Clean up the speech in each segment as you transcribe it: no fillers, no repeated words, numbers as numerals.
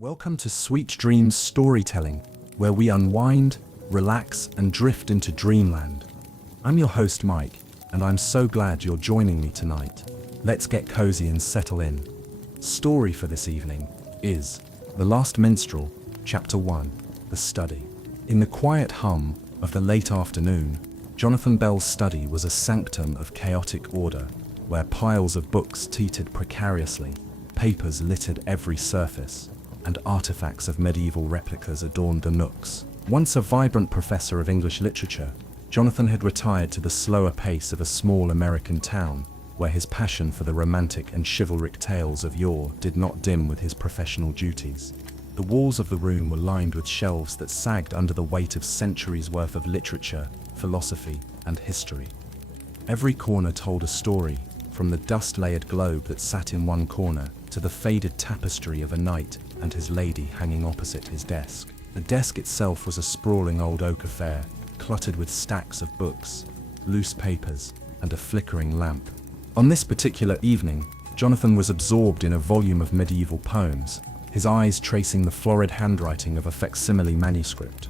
Welcome to Sweet Dreams Storytelling, where we unwind, relax, and drift into dreamland. I'm your host, Mike, and I'm so glad you're joining me tonight. Let's get cozy and settle in. Story for this evening is The Last Minstrel, Chapter 1, The Study. In the quiet hum of the late afternoon, Jonathan Bell's study was a sanctum of chaotic order, where piles of books teetered precariously, papers littered every surface, and artifacts of medieval replicas adorned the nooks. Once a vibrant professor of English literature, Jonathan had retired to the slower pace of a small American town, where his passion for the romantic and chivalric tales of yore did not dim with his professional duties. The walls of the room were lined with shelves that sagged under the weight of centuries' worth of literature, philosophy, and history. Every corner told a story, from the dust-layered globe that sat in one corner to the faded tapestry of a knight and his lady hanging opposite his desk. The desk itself was a sprawling old oak affair, cluttered with stacks of books, loose papers, and a flickering lamp. On this particular evening, Jonathan was absorbed in a volume of medieval poems, his eyes tracing the florid handwriting of a facsimile manuscript.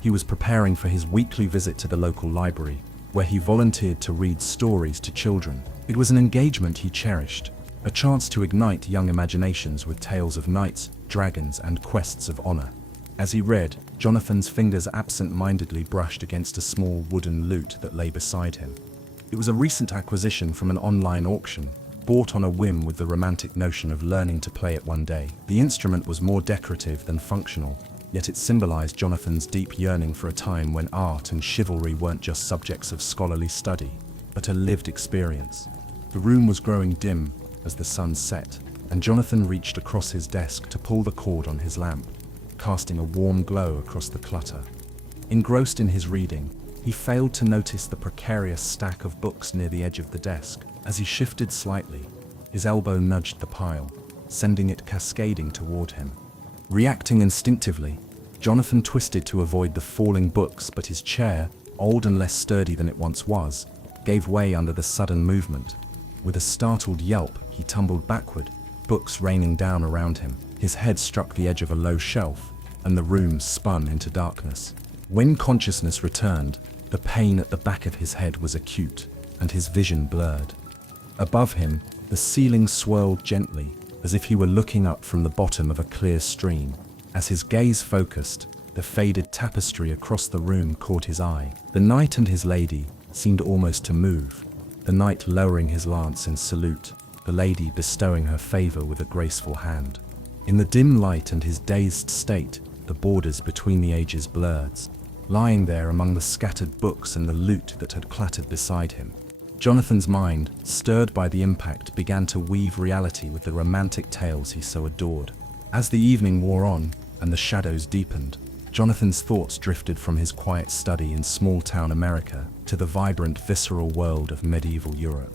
He was preparing for his weekly visit to the local library, where he volunteered to read stories to children. It was an engagement he cherished, a chance to ignite young imaginations with tales of knights, dragons, and quests of honor. As he read, Jonathan's fingers absent-mindedly brushed against a small wooden lute that lay beside him. It was a recent acquisition from an online auction, bought on a whim with the romantic notion of learning to play it one day. The instrument was more decorative than functional, yet it symbolized Jonathan's deep yearning for a time when art and chivalry weren't just subjects of scholarly study, but a lived experience. The room was growing dim as the sun set, and Jonathan reached across his desk to pull the cord on his lamp, casting a warm glow across the clutter. Engrossed in his reading, he failed to notice the precarious stack of books near the edge of the desk. As he shifted slightly, his elbow nudged the pile, sending it cascading toward him. Reacting instinctively, Jonathan twisted to avoid the falling books, but his chair, old and less sturdy than it once was, gave way under the sudden movement. With a startled yelp, he tumbled backward, books raining down around him. His head struck the edge of a low shelf, and the room spun into darkness. When consciousness returned, the pain at the back of his head was acute, and his vision blurred. Above him, the ceiling swirled gently, as if he were looking up from the bottom of a clear stream. As his gaze focused, the faded tapestry across the room caught his eye. The knight and his lady seemed almost to move, the knight lowering his lance in salute, the lady bestowing her favor with a graceful hand. In the dim light and his dazed state, the borders between the ages blurred. Lying there among the scattered books and the loot that had clattered beside him, Jonathan's mind, stirred by the impact, began to weave reality with the romantic tales he so adored. As the evening wore on and the shadows deepened, Jonathan's thoughts drifted from his quiet study in small-town America to the vibrant, visceral world of medieval Europe.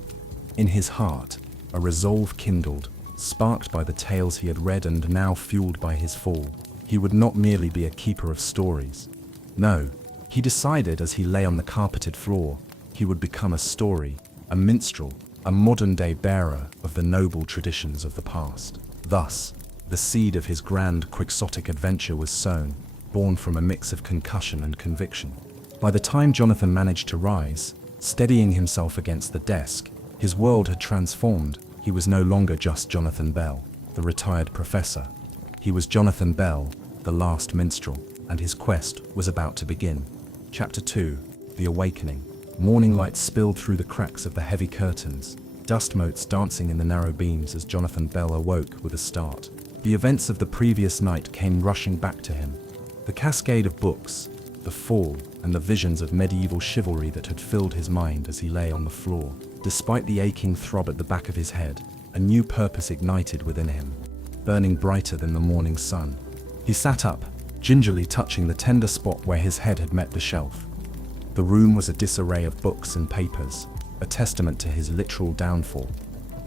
In his heart, a resolve kindled, sparked by the tales he had read and now fueled by his fall. He would not merely be a keeper of stories. No, he decided as he lay on the carpeted floor, he would become a story, a minstrel, a modern-day bearer of the noble traditions of the past. Thus, the seed of his grand quixotic adventure was sown, born from a mix of concussion and conviction. By the time Jonathan managed to rise, steadying himself against the desk, his world had transformed. He was no longer just Jonathan Bell, the retired professor. He was Jonathan Bell, the last minstrel, and his quest was about to begin. Chapter 2, The Awakening. Morning light spilled through the cracks of the heavy curtains, dust motes dancing in the narrow beams as Jonathan Bell awoke with a start. The events of the previous night came rushing back to him. The cascade of books, the fall, and the visions of medieval chivalry that had filled his mind as he lay on the floor. Despite the aching throb at the back of his head, a new purpose ignited within him, burning brighter than the morning sun. He sat up, gingerly touching the tender spot where his head had met the shelf. The room was a disarray of books and papers, a testament to his literal downfall.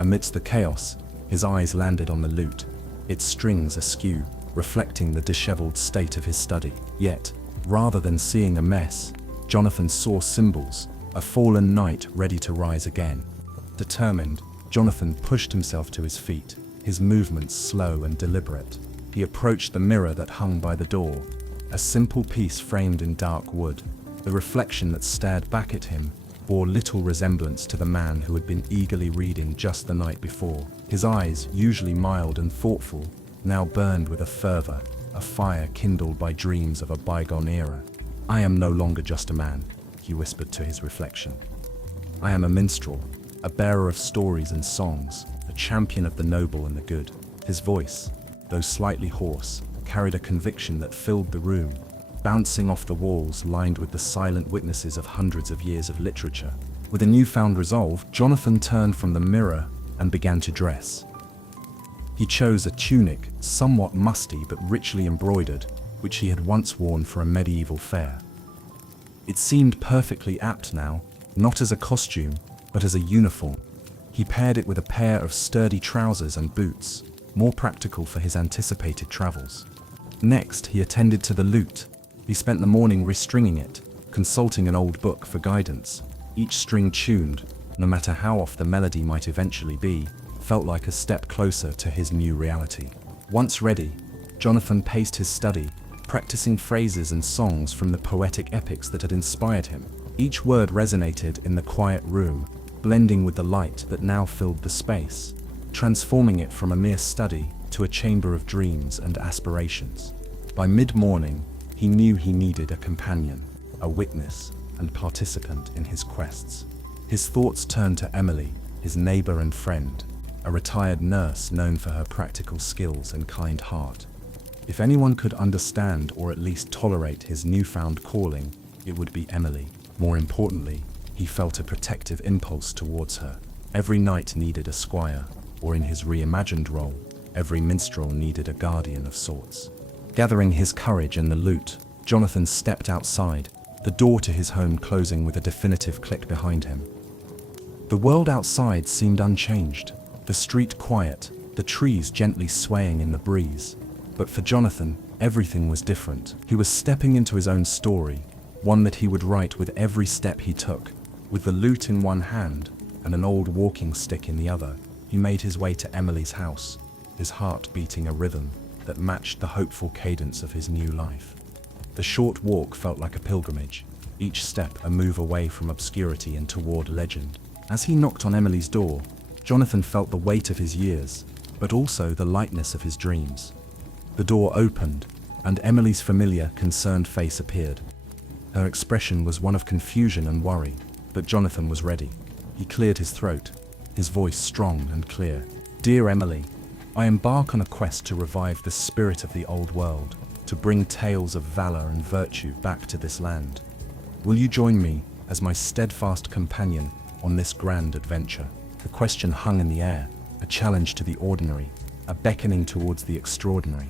Amidst the chaos, his eyes landed on the lute, its strings askew, reflecting the disheveled state of his study. Yet, rather than seeing a mess, Jonathan saw symbols, a fallen knight ready to rise again. Determined, Jonathan pushed himself to his feet, his movements slow and deliberate. He approached the mirror that hung by the door, a simple piece framed in dark wood. The reflection that stared back at him bore little resemblance to the man who had been eagerly reading just the night before. His eyes, usually mild and thoughtful, now burned with a fervor, a fire kindled by dreams of a bygone era. "I am no longer just a man," he whispered to his reflection. "I am a minstrel, a bearer of stories and songs, a champion of the noble and the good." His voice, though slightly hoarse, carried a conviction that filled the room, bouncing off the walls lined with the silent witnesses of hundreds of years of literature. With a newfound resolve, Jonathan turned from the mirror and began to dress. He chose a tunic, somewhat musty but richly embroidered, which he had once worn for a medieval fair. It seemed perfectly apt now, not as a costume, but as a uniform. He paired it with a pair of sturdy trousers and boots, more practical for his anticipated travels. Next, he attended to the lute. He spent the morning restringing it, consulting an old book for guidance. Each string tuned, no matter how off the melody might eventually be, felt like a step closer to his new reality. Once ready, Jonathan paced his study, practicing phrases and songs from the poetic epics that had inspired him. Each word resonated in the quiet room, blending with the light that now filled the space, transforming it from a mere study to a chamber of dreams and aspirations. By mid-morning, he knew he needed a companion, a witness, and participant in his quests. His thoughts turned to Emily, his neighbor and friend, a retired nurse known for her practical skills and kind heart. If anyone could understand or at least tolerate his newfound calling, it would be Emily. More importantly, he felt a protective impulse towards her. Every knight needed a squire, or in his reimagined role, every minstrel needed a guardian of sorts. Gathering his courage and the lute, Jonathan stepped outside, the door to his home closing with a definitive click behind him. The world outside seemed unchanged, the street quiet, the trees gently swaying in the breeze. But for Jonathan, everything was different. He was stepping into his own story, one that he would write with every step he took. With the lute in one hand and an old walking stick in the other, he made his way to Emily's house, his heart beating a rhythm that matched the hopeful cadence of his new life. The short walk felt like a pilgrimage, each step a move away from obscurity and toward legend. As he knocked on Emily's door, Jonathan felt the weight of his years, but also the lightness of his dreams. The door opened, and Emily's familiar, concerned face appeared. Her expression was one of confusion and worry, but Jonathan was ready. He cleared his throat, his voice strong and clear. "Dear Emily, I embark on a quest to revive the spirit of the old world, to bring tales of valor and virtue back to this land. Will you join me as my steadfast companion on this grand adventure?" The question hung in the air, a challenge to the ordinary, a beckoning towards the extraordinary.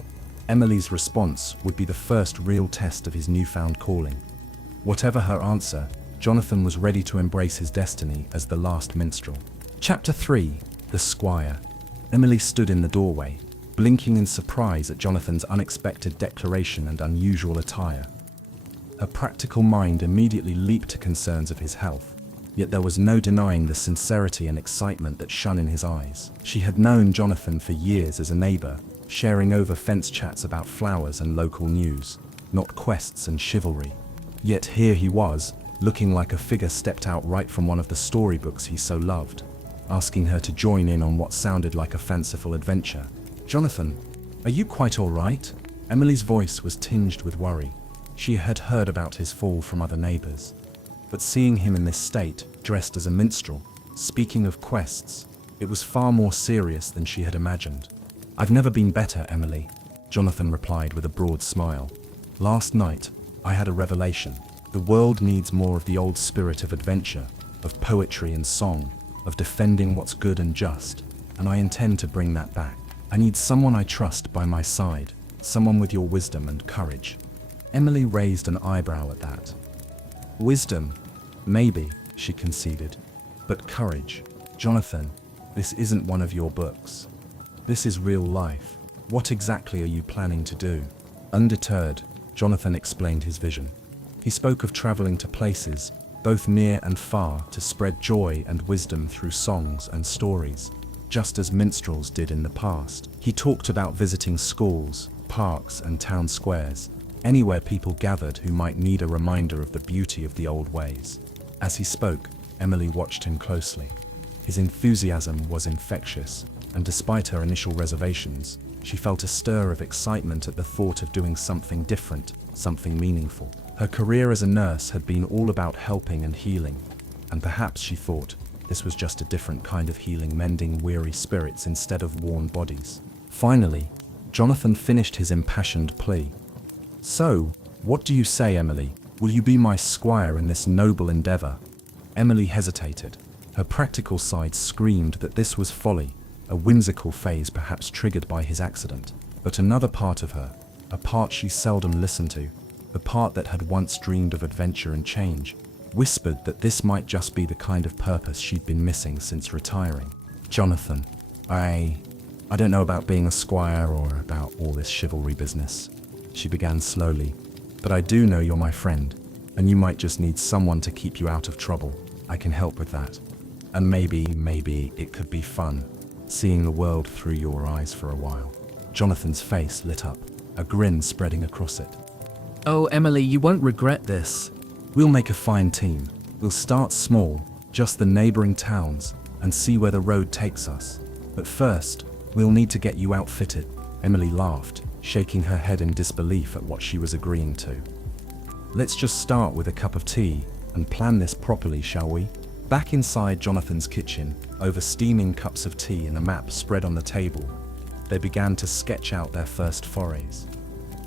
Emily's response would be the first real test of his newfound calling. Whatever her answer, Jonathan was ready to embrace his destiny as the last minstrel. Chapter 3: The Squire. Emily stood in the doorway, blinking in surprise at Jonathan's unexpected declaration and unusual attire. Her practical mind immediately leaped to concerns of his health, yet there was no denying the sincerity and excitement that shone in his eyes. She had known Jonathan for years as a neighbor, sharing over-fence chats about flowers and local news, not quests and chivalry. Yet here he was, looking like a figure stepped out right from one of the storybooks he so loved, asking her to join in on what sounded like a fanciful adventure. "Jonathan, are you quite all right?" Emily's voice was tinged with worry. She had heard about his fall from other neighbors, but seeing him in this state, dressed as a minstrel, speaking of quests, it was far more serious than she had imagined. "I've never been better, Emily," Jonathan replied with a broad smile. "Last night, I had a revelation. The world needs more of the old spirit of adventure, of poetry and song, of defending what's good and just, and I intend to bring that back. I need someone I trust by my side, someone with your wisdom and courage." Emily raised an eyebrow at that. "Wisdom? Maybe," she conceded. "But courage? Jonathan, this isn't one of your books. This is real life. What exactly are you planning to do?" Undeterred, Jonathan explained his vision. He spoke of traveling to places, both near and far, to spread joy and wisdom through songs and stories, just as minstrels did in the past. He talked about visiting schools, parks and town squares, anywhere people gathered who might need a reminder of the beauty of the old ways. As he spoke, Emily watched him closely. His enthusiasm was infectious, and despite her initial reservations, she felt a stir of excitement at the thought of doing something different, something meaningful. Her career as a nurse had been all about helping and healing, and perhaps she thought this was just a different kind of healing, mending weary spirits instead of worn bodies. Finally, Jonathan finished his impassioned plea. "So, what do you say, Emily? Will you be my squire in this noble endeavor?" Emily hesitated. Her practical side screamed that this was folly, a whimsical phase perhaps triggered by his accident. But another part of her, a part she seldom listened to, the part that had once dreamed of adventure and change, whispered that this might just be the kind of purpose she'd been missing since retiring. "Jonathan, I don't know about being a squire or about all this chivalry business," she began slowly, "but I do know you're my friend, and you might just need someone to keep you out of trouble. I can help with that. And maybe it could be fun, seeing the world through your eyes for a while." Jonathan's face lit up, a grin spreading across it. "Oh, Emily, you won't regret this. We'll make a fine team. We'll start small, just the neighboring towns, and see where the road takes us. But first, we'll need to get you outfitted." Emily laughed, shaking her head in disbelief at what she was agreeing to. "Let's just start with a cup of tea and plan this properly, shall we?" Back inside Jonathan's kitchen, over steaming cups of tea and a map spread on the table, they began to sketch out their first forays.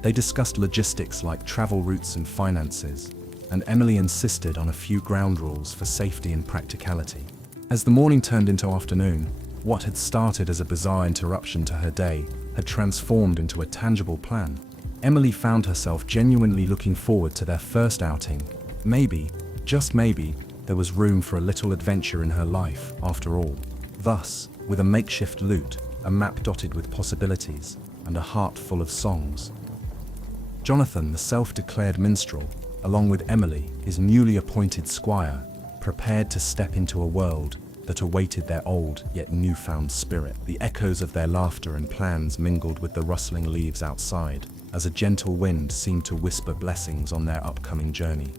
They discussed logistics like travel routes and finances, and Emily insisted on a few ground rules for safety and practicality. As the morning turned into afternoon, what had started as a bizarre interruption to her day had transformed into a tangible plan. Emily found herself genuinely looking forward to their first outing. Maybe, just maybe, there was room for a little adventure in her life, after all. Thus, with a makeshift lute, a map dotted with possibilities, and a heart full of songs, Jonathan, the self-declared minstrel, along with Emily, his newly appointed squire, prepared to step into a world that awaited their old yet newfound spirit. The echoes of their laughter and plans mingled with the rustling leaves outside, as a gentle wind seemed to whisper blessings on their upcoming journey.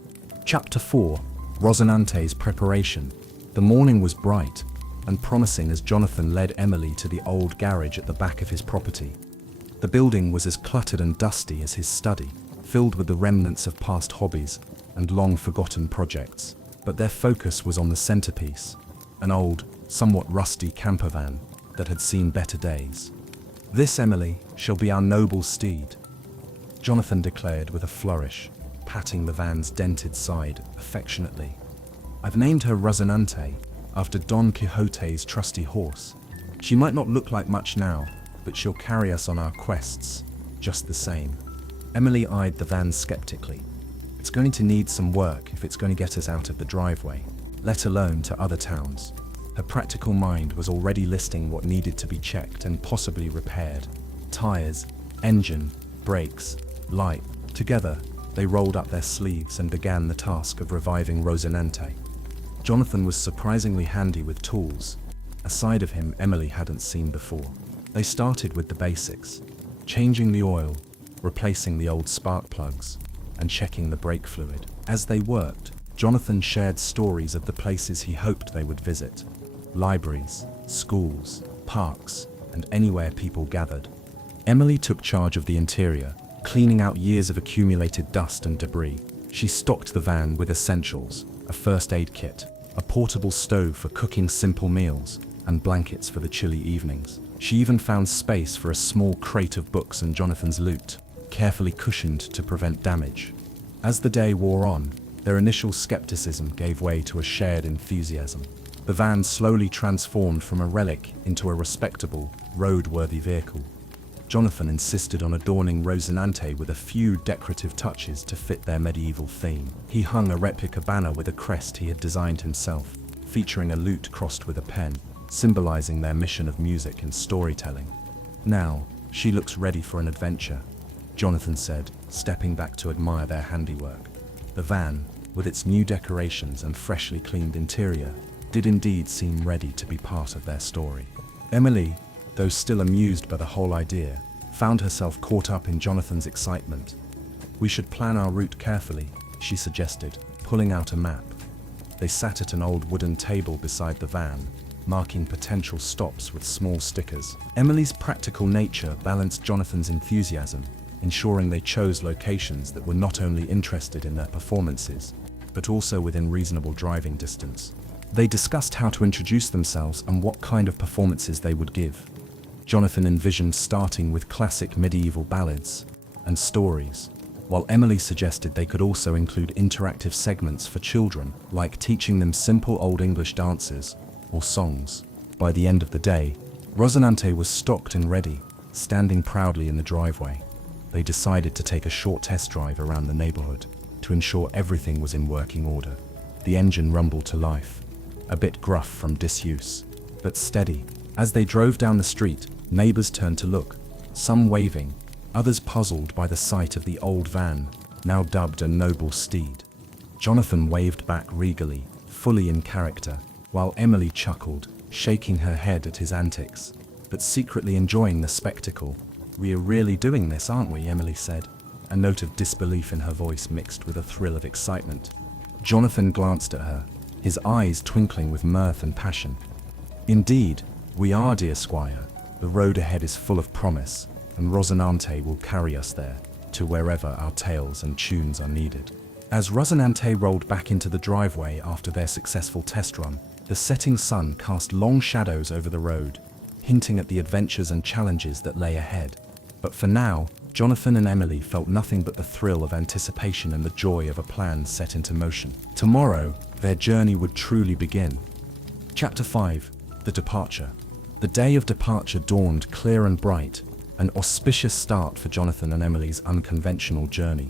Chapter 4: Rosinante's Preparation. The morning was bright and promising as Jonathan led Emily to the old garage at the back of his property. The building was as cluttered and dusty as his study, filled with the remnants of past hobbies and long-forgotten projects, but their focus was on the centerpiece, an old, somewhat rusty camper van that had seen better days. "This, Emily, shall be our noble steed," Jonathan declared with a flourish, patting the van's dented side affectionately. "I've named her Rosinante, after Don Quixote's trusty horse. She might not look like much now, but she'll carry us on our quests, just the same." Emily eyed the van skeptically. "It's going to need some work if it's going to get us out of the driveway, let alone to other towns." Her practical mind was already listing what needed to be checked and possibly repaired. Tires, engine, brakes, light. Together, they rolled up their sleeves and began the task of reviving Rosinante. Jonathan was surprisingly handy with tools, a side of him Emily hadn't seen before. They started with the basics, changing the oil, replacing the old spark plugs, and checking the brake fluid. As they worked, Jonathan shared stories of the places he hoped they would visit: libraries, schools, parks, and anywhere people gathered. Emily took charge of the interior, cleaning out years of accumulated dust and debris. She stocked the van with essentials: a first aid kit, a portable stove for cooking simple meals, and blankets for the chilly evenings. She even found space for a small crate of books and Jonathan's lute, carefully cushioned to prevent damage. As the day wore on, their initial skepticism gave way to a shared enthusiasm. The van slowly transformed from a relic into a respectable, road-worthy vehicle. Jonathan insisted on adorning Rosinante with a few decorative touches to fit their medieval theme. He hung a replica banner with a crest he had designed himself, featuring a lute crossed with a pen, symbolizing their mission of music and storytelling. "Now, she looks ready for an adventure," Jonathan said, stepping back to admire their handiwork. The van, with its new decorations and freshly cleaned interior, did indeed seem ready to be part of their story. Emily, though still amused by the whole idea, found herself caught up in Jonathan's excitement. "We should plan our route carefully," she suggested, pulling out a map. They sat at an old wooden table beside the van, marking potential stops with small stickers. Emily's practical nature balanced Jonathan's enthusiasm, ensuring they chose locations that were not only interested in their performances, but also within reasonable driving distance. They discussed how to introduce themselves and what kind of performances they would give. Jonathan envisioned starting with classic medieval ballads and stories, while Emily suggested they could also include interactive segments for children, like teaching them simple Old English dances or songs. By the end of the day, Rosinante was stocked and ready, standing proudly in the driveway. They decided to take a short test drive around the neighborhood to ensure everything was in working order. The engine rumbled to life, a bit gruff from disuse, but steady. As they drove down the street, neighbors turned to look, some waving, others puzzled by the sight of the old van, now dubbed a noble steed. Jonathan waved back regally, fully in character, while Emily chuckled, shaking her head at his antics, but secretly enjoying the spectacle. "We are really doing this, aren't we?" Emily said, a note of disbelief in her voice mixed with a thrill of excitement. Jonathan glanced at her, his eyes twinkling with mirth and passion. "Indeed, we are, dear Squire. The road ahead is full of promise, and Rosinante will carry us there, to wherever our tales and tunes are needed." As Rosinante rolled back into the driveway after their successful test run, the setting sun cast long shadows over the road, hinting at the adventures and challenges that lay ahead. But for now, Jonathan and Emily felt nothing but the thrill of anticipation and the joy of a plan set into motion. Tomorrow, their journey would truly begin. Chapter 5. The Departure. The day of departure dawned clear and bright, an auspicious start for Jonathan and Emily's unconventional journey.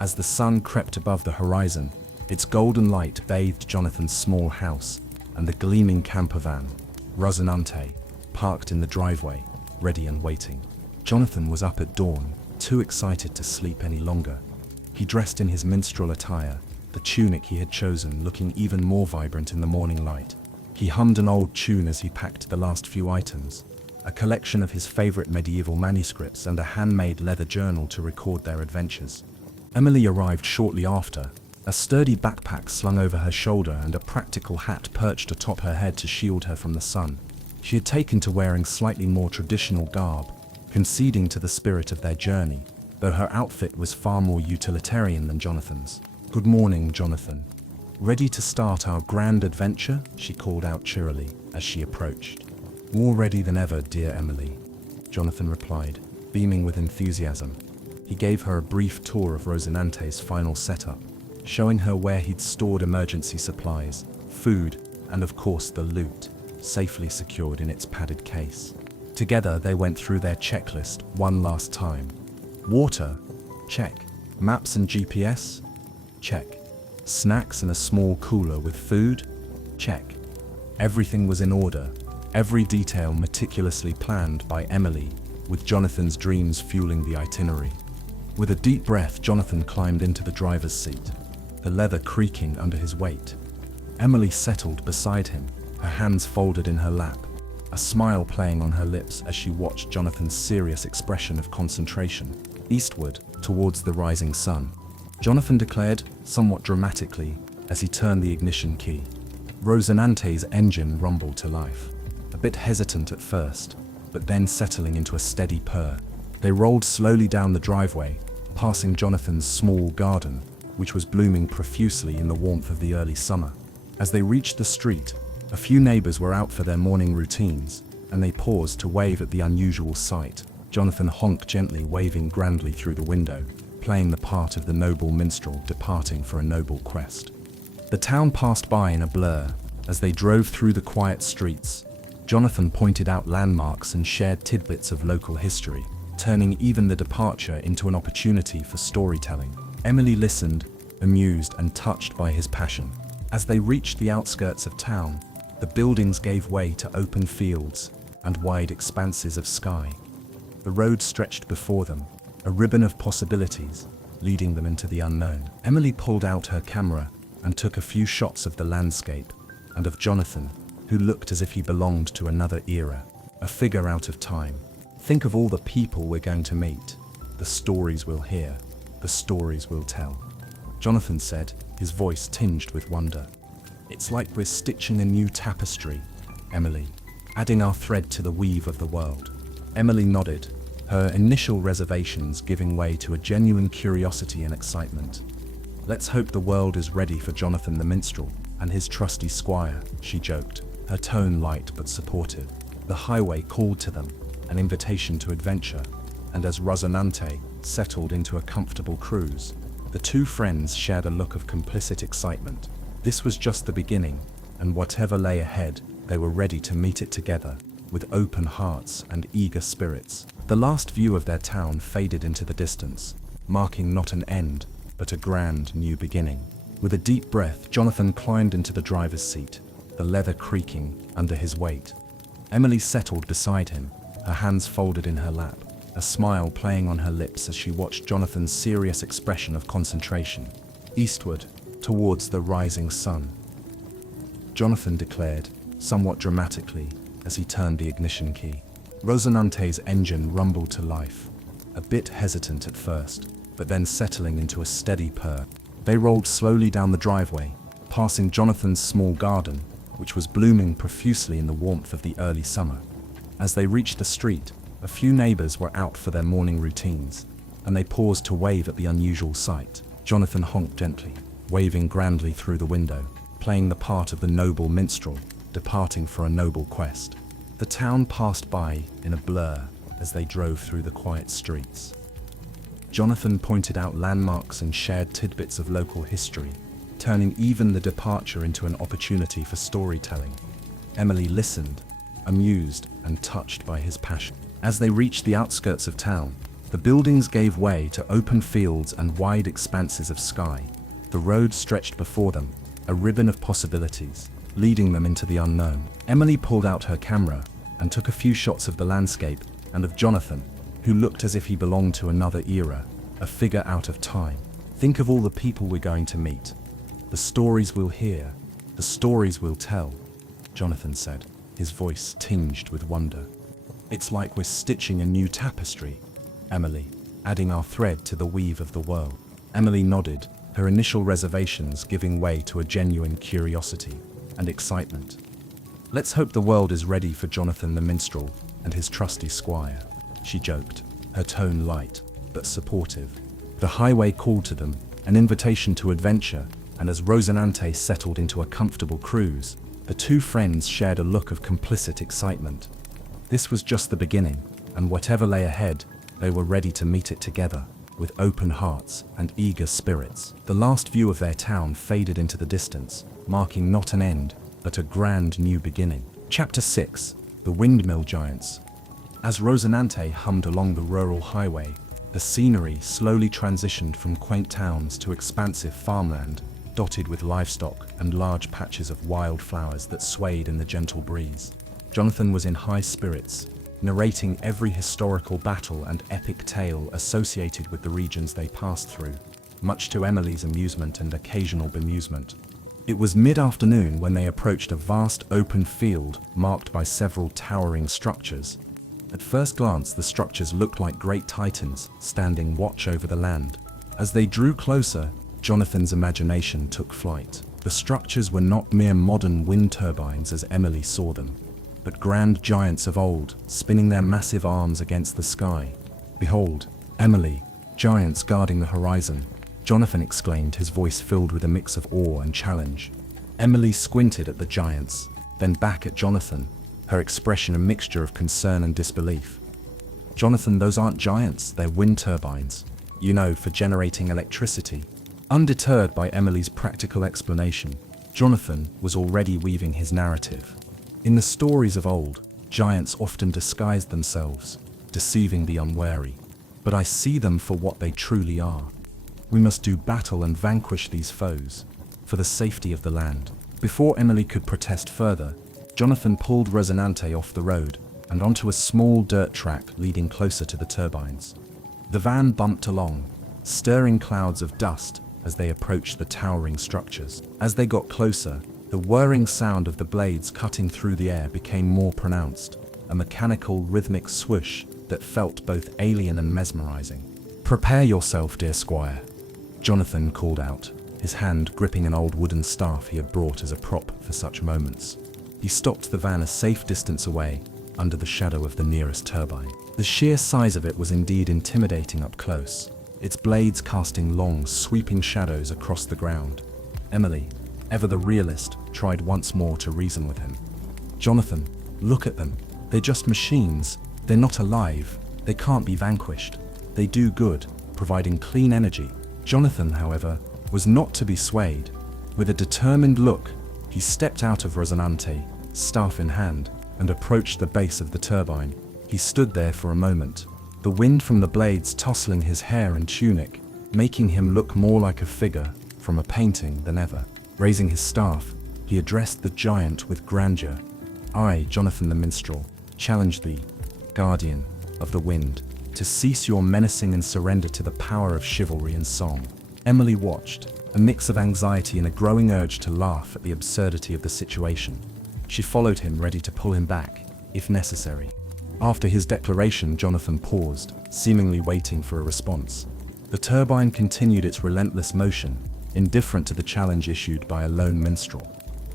As the sun crept above the horizon, its golden light bathed Jonathan's small house and the gleaming camper van, Rosinante, parked in the driveway, ready and waiting. Jonathan was up at dawn, too excited to sleep any longer. He dressed in his minstrel attire, the tunic he had chosen looking even more vibrant in the morning light. He hummed an old tune as he packed the last few items, a collection of his favorite medieval manuscripts and a handmade leather journal to record their adventures. Emily arrived shortly after, a sturdy backpack slung over her shoulder and a practical hat perched atop her head to shield her from the sun. She had taken to wearing slightly more traditional garb, conceding to the spirit of their journey, though her outfit was far more utilitarian than Jonathan's. "Good morning, Jonathan. Ready to start our grand adventure?" she called out cheerily as she approached. "More ready than ever, dear Emily," Jonathan replied, beaming with enthusiasm. He gave her a brief tour of Rosinante's final setup, showing her where he'd stored emergency supplies, food, and of course the loot, safely secured in its padded case. Together they went through their checklist one last time. Water? Check. Maps and GPS? Check. Snacks and a small cooler with food? Check. Everything was in order, every detail meticulously planned by Emily, with Jonathan's dreams fueling the itinerary. With a deep breath, Jonathan climbed into the driver's seat, the leather creaking under his weight. Emily settled beside him, her hands folded in her lap, a smile playing on her lips as she watched Jonathan's serious expression of concentration. "Eastward, towards the rising sun," Jonathan declared, somewhat dramatically, as he turned the ignition key. Rosinante's engine rumbled to life, a bit hesitant at first, but then settling into a steady purr. They rolled slowly down the driveway, passing Jonathan's small garden, which was blooming profusely in the warmth of the early summer. As they reached the street, a few neighbors were out for their morning routines, and they paused to wave at the unusual sight. Jonathan honked gently, waving grandly through the window, playing the part of the noble minstrel departing for a noble quest. The town passed by in a blur. As they drove through the quiet streets, Jonathan pointed out landmarks and shared tidbits of local history, turning even the departure into an opportunity for storytelling. Emily listened, amused and touched by his passion. As they reached the outskirts of town, the buildings gave way to open fields and wide expanses of sky. The road stretched before them, a ribbon of possibilities, leading them into the unknown. Emily pulled out her camera and took a few shots of the landscape and of Jonathan, who looked as if he belonged to another era, a figure out of time. Think of all the people we're going to meet, the stories we'll hear, the stories we'll tell. Jonathan said, his voice tinged with wonder. It's like we're stitching a new tapestry, Emily, adding our thread to the weave of the world. Emily nodded, her initial reservations giving way to a genuine curiosity and excitement. Let's hope the world is ready for Jonathan the minstrel and his trusty squire, she joked, her tone light but supportive. The highway called to them, an invitation to adventure, and as Rosinante settled into a comfortable cruise, the two friends shared a look of complicit excitement. This was just the beginning, and whatever lay ahead, they were ready to meet it together, with open hearts and eager spirits. The last view of their town faded into the distance, marking not an end, but a grand new beginning. With a deep breath, Jonathan climbed into the driver's seat, the leather creaking under his weight. Emily settled beside him, her hands folded in her lap, a smile playing on her lips as she watched Jonathan's serious expression of concentration. Eastward, towards the rising sun, Jonathan declared, somewhat dramatically, as he turned the ignition key. Rosinante's engine rumbled to life, a bit hesitant at first, but then settling into a steady purr. They rolled slowly down the driveway, passing Jonathan's small garden, which was blooming profusely in the warmth of the early summer. As they reached the street, a few neighbors were out for their morning routines, and they paused to wave at the unusual sight. Jonathan honked gently, waving grandly through the window, playing the part of the noble minstrel, departing for a noble quest. The town passed by in a blur as they drove through the quiet streets. Jonathan pointed out landmarks and shared tidbits of local history, turning even the departure into an opportunity for storytelling. Emily listened, amused and touched by his passion. As they reached the outskirts of town, the buildings gave way to open fields and wide expanses of sky. The road stretched before them, a ribbon of possibilities, leading them into the unknown. Emily pulled out her camera and took a few shots of the landscape and of Jonathan, who looked as if he belonged to another era, a figure out of time. Think of all the people we're going to meet, the stories we'll hear, the stories we'll tell, Jonathan said, his voice tinged with wonder. It's like we're stitching a new tapestry, Emily, adding our thread to the weave of the world. Emily nodded, her initial reservations giving way to a genuine curiosity and excitement. Let's hope the world is ready for Jonathan the minstrel and his trusty squire, she joked, her tone light but supportive. The highway called to them, an invitation to adventure, and as Rosinante settled into a comfortable cruise, the two friends shared a look of complicit excitement. This was just the beginning, and whatever lay ahead, they were ready to meet it together, with open hearts and eager spirits. The last view of their town faded into the distance, marking not an end, but a grand new beginning. Chapter 6: The Windmill Giants. As Rosinante hummed along the rural highway, the scenery slowly transitioned from quaint towns to expansive farmland, dotted with livestock and large patches of wildflowers that swayed in the gentle breeze. Jonathan was in high spirits, narrating every historical battle and epic tale associated with the regions they passed through, much to Emily's amusement and occasional bemusement. It was mid-afternoon when they approached a vast open field marked by several towering structures. At first glance, the structures looked like great titans standing watch over the land. As they drew closer, Jonathan's imagination took flight. The structures were not mere modern wind turbines as Emily saw them, but grand giants of old, spinning their massive arms against the sky. "Behold, Emily, giants guarding the horizon," Jonathan exclaimed, his voice filled with a mix of awe and challenge. Emily squinted at the giants, then back at Jonathan, her expression a mixture of concern and disbelief. "Jonathan, those aren't giants, they're wind turbines, you know, for generating electricity." Undeterred by Emily's practical explanation, Jonathan was already weaving his narrative. In the stories of old, giants often disguised themselves, deceiving the unwary. But I see them for what they truly are. We must do battle and vanquish these foes, for the safety of the land. Before Emily could protest further, Jonathan pulled Rosinante off the road and onto a small dirt track leading closer to the turbines. The van bumped along, stirring clouds of dust as they approached the towering structures. As they got closer, the whirring sound of the blades cutting through the air became more pronounced, a mechanical, rhythmic swoosh that felt both alien and mesmerizing. "Prepare yourself, dear squire," Jonathan called out, his hand gripping an old wooden staff he had brought as a prop for such moments. He stopped the van a safe distance away, under the shadow of the nearest turbine. The sheer size of it was indeed intimidating up close, its blades casting long, sweeping shadows across the ground. Emily, ever the realist, tried once more to reason with him. "Jonathan, look at them. They're just machines. They're not alive. They can't be vanquished. They do good, providing clean energy." Jonathan, however, was not to be swayed. With a determined look, he stepped out of Rosinante, staff in hand, and approached the base of the turbine. He stood there for a moment, the wind from the blades tossing his hair and tunic, making him look more like a figure from a painting than ever. Raising his staff, he addressed the giant with grandeur. "I, Jonathan the minstrel, challenge thee, guardian of the wind, to cease your menacing and surrender to the power of chivalry and song." Emily watched, a mix of anxiety and a growing urge to laugh at the absurdity of the situation. She followed him, ready to pull him back, if necessary. After his declaration, Jonathan paused, seemingly waiting for a response. The turbine continued its relentless motion, indifferent to the challenge issued by a lone minstrel.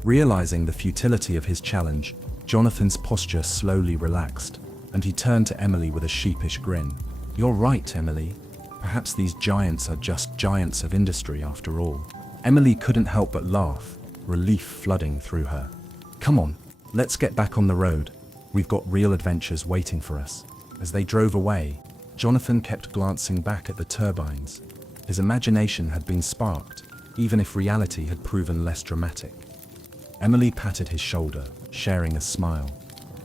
Realizing the futility of his challenge, Jonathan's posture slowly relaxed, and he turned to Emily with a sheepish grin. "You're right, Emily. Perhaps these giants are just giants of industry after all." Emily couldn't help but laugh, relief flooding through her. "Come on, let's get back on the road. We've got real adventures waiting for us." As they drove away, Jonathan kept glancing back at the turbines. His imagination had been sparked, even if reality had proven less dramatic. Emily patted his shoulder, sharing a smile.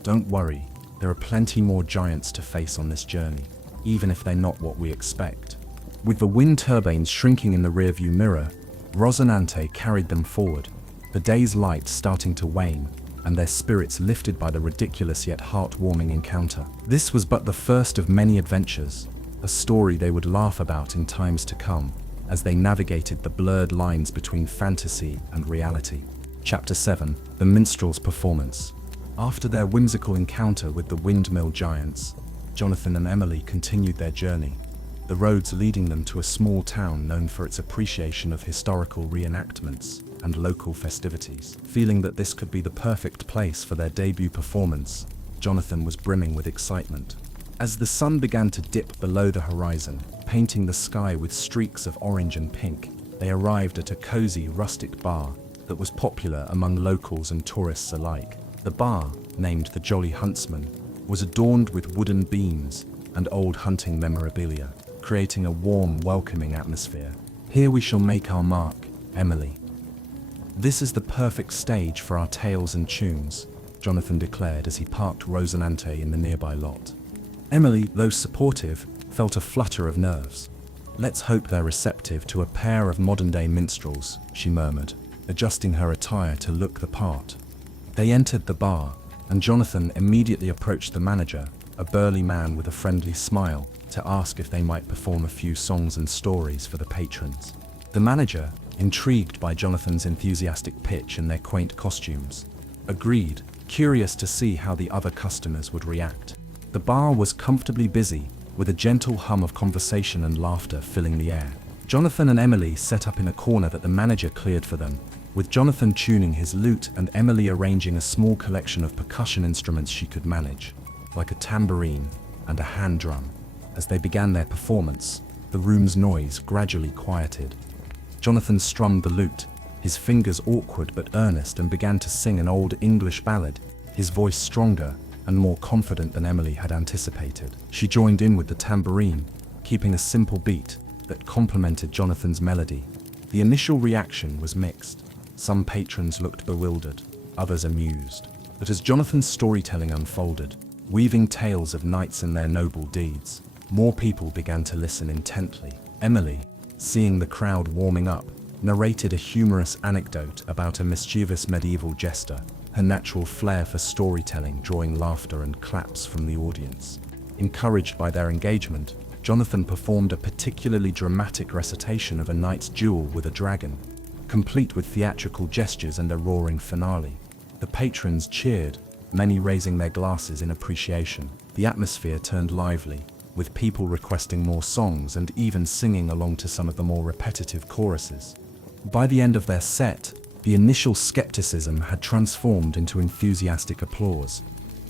"Don't worry, there are plenty more giants to face on this journey, even if they're not what we expect." With the wind turbines shrinking in the rearview mirror, Rosinante carried them forward, the day's light starting to wane, and their spirits lifted by the ridiculous yet heartwarming encounter. This was but the first of many adventures, a story they would laugh about in times to come, as they navigated the blurred lines between fantasy and reality. Chapter 7: The Minstrel's Performance. After their whimsical encounter with the windmill giants, Jonathan and Emily continued their journey, the roads leading them to a small town known for its appreciation of historical reenactments and local festivities. Feeling that this could be the perfect place for their debut performance, Jonathan was brimming with excitement. As the sun began to dip below the horizon, painting the sky with streaks of orange and pink, they arrived at a cozy rustic bar that was popular among locals and tourists alike. The bar, named the Jolly Huntsman, was adorned with wooden beams and old hunting memorabilia, creating a warm, welcoming atmosphere. "Here we shall make our mark, Emily. This is the perfect stage for our tales and tunes," Jonathan declared as he parked Rosinante in the nearby lot. Emily, though supportive, felt a flutter of nerves. "Let's hope they're receptive to a pair of modern-day minstrels," she murmured, adjusting her attire to look the part. They entered the bar, and Jonathan immediately approached the manager, a burly man with a friendly smile, to ask if they might perform a few songs and stories for the patrons. The manager, intrigued by Jonathan's enthusiastic pitch and their quaint costumes, agreed, curious to see how the other customers would react. The bar was comfortably busy, with a gentle hum of conversation and laughter filling the air. Jonathan and Emily set up in a corner that the manager cleared for them, with Jonathan tuning his lute and Emily arranging a small collection of percussion instruments she could manage, like a tambourine and a hand drum. As they began their performance, the room's noise gradually quieted. Jonathan strummed the lute, his fingers awkward but earnest, and began to sing an old English ballad, his voice stronger and more confident than Emily had anticipated. She joined in with the tambourine, keeping a simple beat that complemented Jonathan's melody. The initial reaction was mixed. Some patrons looked bewildered, others amused. But as Jonathan's storytelling unfolded, weaving tales of knights and their noble deeds, more people began to listen intently. Emily, seeing the crowd warming up, narrated a humorous anecdote about a mischievous medieval jester, her natural flair for storytelling drawing laughter and claps from the audience. Encouraged by their engagement, Jonathan performed a particularly dramatic recitation of a knight's duel with a dragon, complete with theatrical gestures and a roaring finale. The patrons cheered, many raising their glasses in appreciation. The atmosphere turned lively, with people requesting more songs and even singing along to some of the more repetitive choruses. By the end of their set, the initial skepticism had transformed into enthusiastic applause.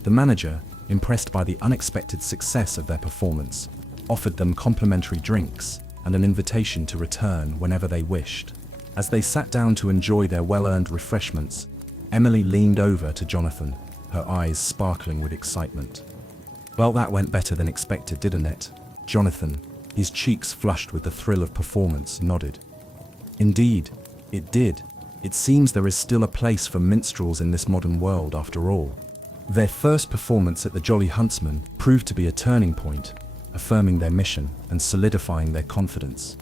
The manager, impressed by the unexpected success of their performance, offered them complimentary drinks and an invitation to return whenever they wished. As they sat down to enjoy their well-earned refreshments, Emily leaned over to Jonathan, her eyes sparkling with excitement. "Well, that went better than expected, didn't it?" Jonathan, his cheeks flushed with the thrill of performance, nodded. "Indeed, it did. It seems there is still a place for minstrels in this modern world after all." Their first performance at the Jolly Huntsman proved to be a turning point, affirming their mission and solidifying their confidence.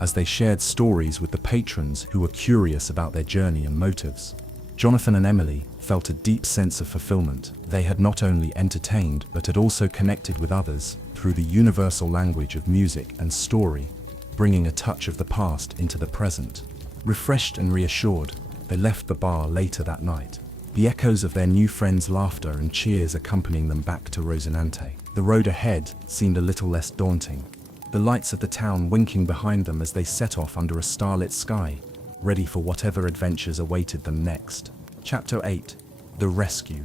As they shared stories with the patrons who were curious about their journey and motives, Jonathan and Emily felt a deep sense of fulfillment. They had not only entertained but had also connected with others through the universal language of music and story, bringing a touch of the past into the present. Refreshed and reassured, they left the bar later that night, the echoes of their new friends' laughter and cheers accompanying them back to Rosinante. The road ahead seemed a little less daunting, the lights of the town winking behind them as they set off under a starlit sky, ready for whatever adventures awaited them next. Chapter 8. The Rescue.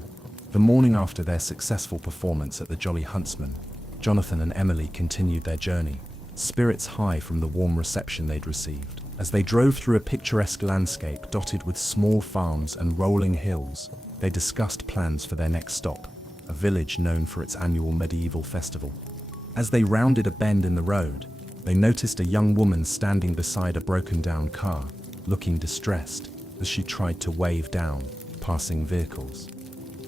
The morning after their successful performance at the Jolly Huntsman, Jonathan and Emily continued their journey, spirits high from the warm reception they'd received. As they drove through a picturesque landscape dotted with small farms and rolling hills, they discussed plans for their next stop, a village known for its annual medieval festival. As they rounded a bend in the road, they noticed a young woman standing beside a broken-down car, looking distressed as she tried to wave down passing vehicles.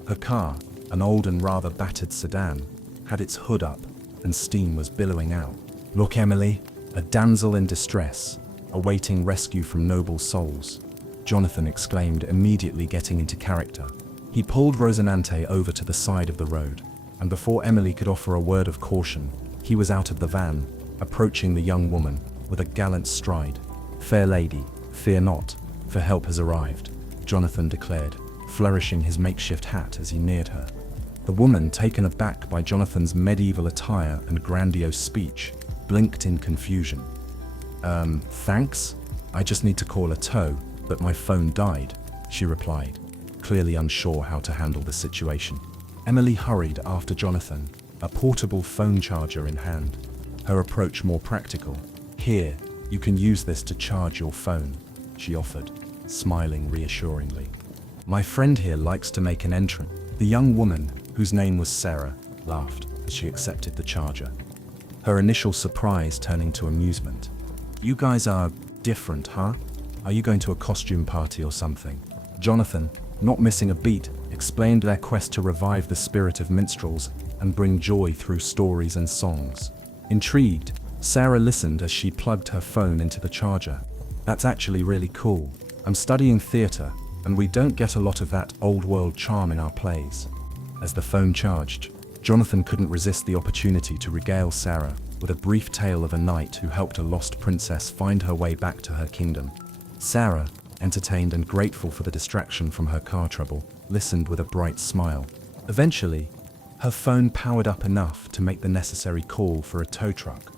Her car, an old and rather battered sedan, had its hood up and steam was billowing out. "Look, Emily, a damsel in distress, awaiting rescue from noble souls," Jonathan exclaimed, immediately getting into character. He pulled Rosinante over to the side of the road, and before Emily could offer a word of caution, he was out of the van, approaching the young woman with a gallant stride. "Fair lady, fear not, for help has arrived," Jonathan declared, flourishing his makeshift hat as he neared her. The woman, taken aback by Jonathan's medieval attire and grandiose speech, blinked in confusion. Thanks? I just need to call a tow, but my phone died," she replied, clearly unsure how to handle the situation. Emily hurried after Jonathan, a portable phone charger in hand, her approach more practical. "Here, you can use this to charge your phone," she offered, smiling reassuringly. "My friend here likes to make an entrance." The young woman, whose name was Sarah, laughed as she accepted the charger, her initial surprise turning to amusement. "You guys are different, huh? Are you going to a costume party or something?" Jonathan, not missing a beat, explained their quest to revive the spirit of minstrels and bring joy through stories and songs. Intrigued, Sarah listened as she plugged her phone into the charger. "That's actually really cool. I'm studying theatre, and we don't get a lot of that old-world charm in our plays." As the phone charged, Jonathan couldn't resist the opportunity to regale Sarah with a brief tale of a knight who helped a lost princess find her way back to her kingdom. Sarah, entertained and grateful for the distraction from her car trouble, listened with a bright smile. Eventually, her phone powered up enough to make the necessary call for a tow truck.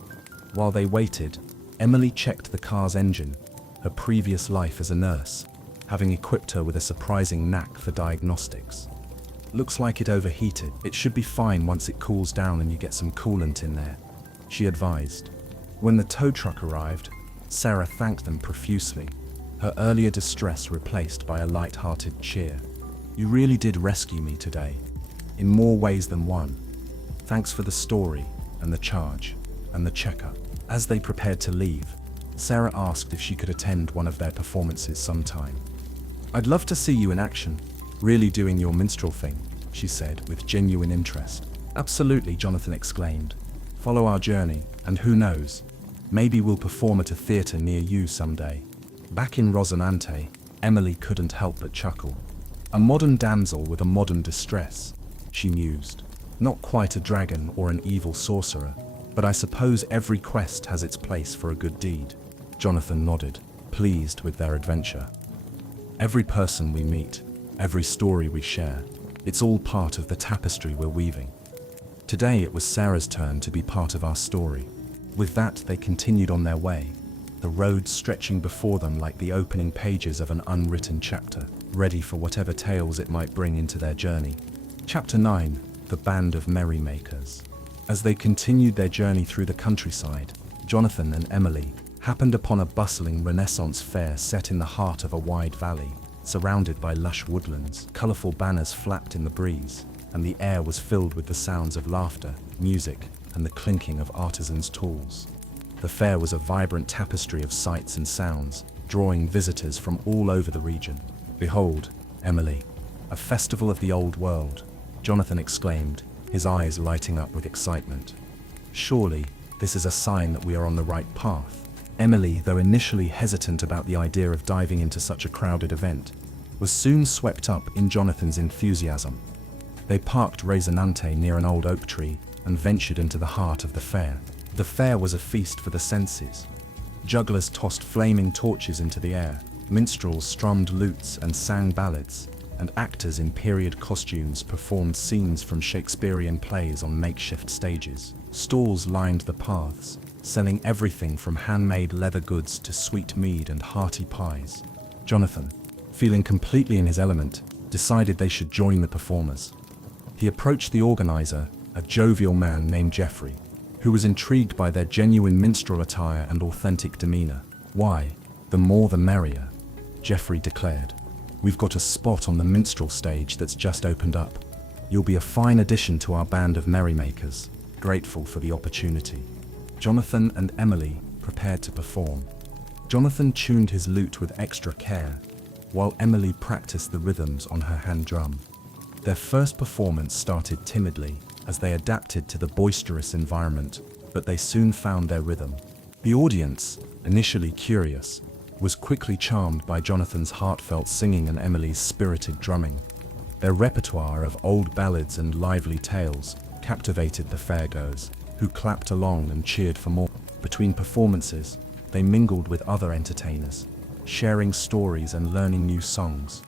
While they waited, Emily checked the car's engine, her previous life as a nurse, having equipped her with a surprising knack for diagnostics. "Looks like it overheated. It should be fine once it cools down and you get some coolant in there," she advised. When the tow truck arrived, Sarah thanked them profusely, her earlier distress replaced by a light-hearted cheer. "You really did rescue me today, in more ways than one. Thanks for the story, and the charge, and the checkup." As they prepared to leave, Sarah asked if she could attend one of their performances sometime. "I'd love to see you in action, really doing your minstrel thing," she said with genuine interest. "Absolutely," Jonathan exclaimed. "Follow our journey, and who knows, maybe we'll perform at a theatre near you someday." Back in Rosinante, Emily couldn't help but chuckle. "A modern damsel with a modern distress," she mused. "Not quite a dragon or an evil sorcerer, but I suppose every quest has its place for a good deed." Jonathan nodded, pleased with their adventure. "Every person we meet, every story we share, it's all part of the tapestry we're weaving." Today it was Sarah's turn to be part of our story. With that, they continued on their way, the road stretching before them like the opening pages of an unwritten chapter, ready for whatever tales it might bring into their journey. Chapter 9: The Band of Merrymakers. As they continued their journey through the countryside, Jonathan and Emily happened upon a bustling Renaissance fair set in the heart of a wide valley, surrounded by lush woodlands. Colorful banners flapped in the breeze, and the air was filled with the sounds of laughter, music, and the clinking of artisans' tools. The fair was a vibrant tapestry of sights and sounds, drawing visitors from all over the region. "Behold, Emily, a festival of the old world," Jonathan exclaimed, his eyes lighting up with excitement. "Surely, this is a sign that we are on the right path." Emily, though initially hesitant about the idea of diving into such a crowded event, was soon swept up in Jonathan's enthusiasm. They parked Rosinante near an old oak tree and ventured into the heart of the fair. The fair was a feast for the senses. Jugglers tossed flaming torches into the air, minstrels strummed lutes and sang ballads, and actors in period costumes performed scenes from Shakespearean plays on makeshift stages. Stalls lined the paths, selling everything from handmade leather goods to sweet mead and hearty pies. Jonathan, feeling completely in his element, decided they should join the performers. He approached the organizer, a jovial man named Jeffrey, who was intrigued by their genuine minstrel attire and authentic demeanor. "Why, the more the merrier," Jeffrey declared. "We've got a spot on the minstrel stage that's just opened up. You'll be a fine addition to our band of merrymakers." Grateful for the opportunity, Jonathan and Emily prepared to perform. Jonathan tuned his lute with extra care, while Emily practiced the rhythms on her hand drum. Their first performance started timidly as they adapted to the boisterous environment, but they soon found their rhythm. The audience, initially curious, was quickly charmed by Jonathan's heartfelt singing and Emily's spirited drumming. Their repertoire of old ballads and lively tales captivated the fairgoers, who clapped along and cheered for more. Between performances, they mingled with other entertainers, sharing stories and learning new songs.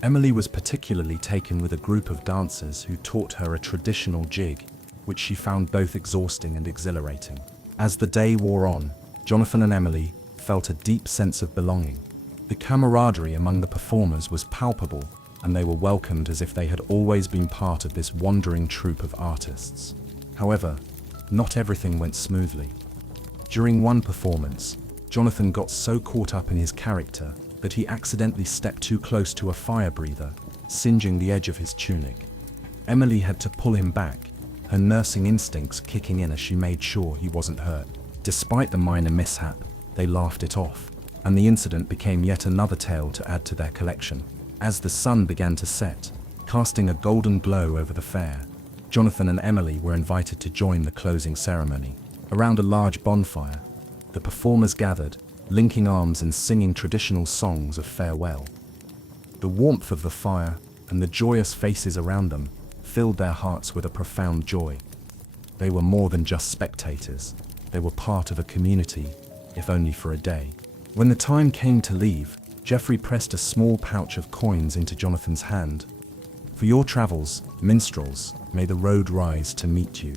Emily was particularly taken with a group of dancers who taught her a traditional jig, which she found both exhausting and exhilarating. As the day wore on, Jonathan and Emily felt a deep sense of belonging. The camaraderie among the performers was palpable, and they were welcomed as if they had always been part of this wandering troupe of artists. However, not everything went smoothly. During one performance, Jonathan got so caught up in his character that he accidentally stepped too close to a fire breather, singeing the edge of his tunic. Emily had to pull him back, her nursing instincts kicking in as she made sure he wasn't hurt. Despite the minor mishap, they laughed it off, and the incident became yet another tale to add to their collection. As the sun began to set, casting a golden glow over the fair, Jonathan and Emily were invited to join the closing ceremony. Around a large bonfire, the performers gathered, linking arms and singing traditional songs of farewell. The warmth of the fire and the joyous faces around them filled their hearts with a profound joy. They were more than just spectators. They were part of a community, if only for a day. When the time came to leave, Jeffrey pressed a small pouch of coins into Jonathan's hand. "For your travels, minstrels, may the road rise to meet you,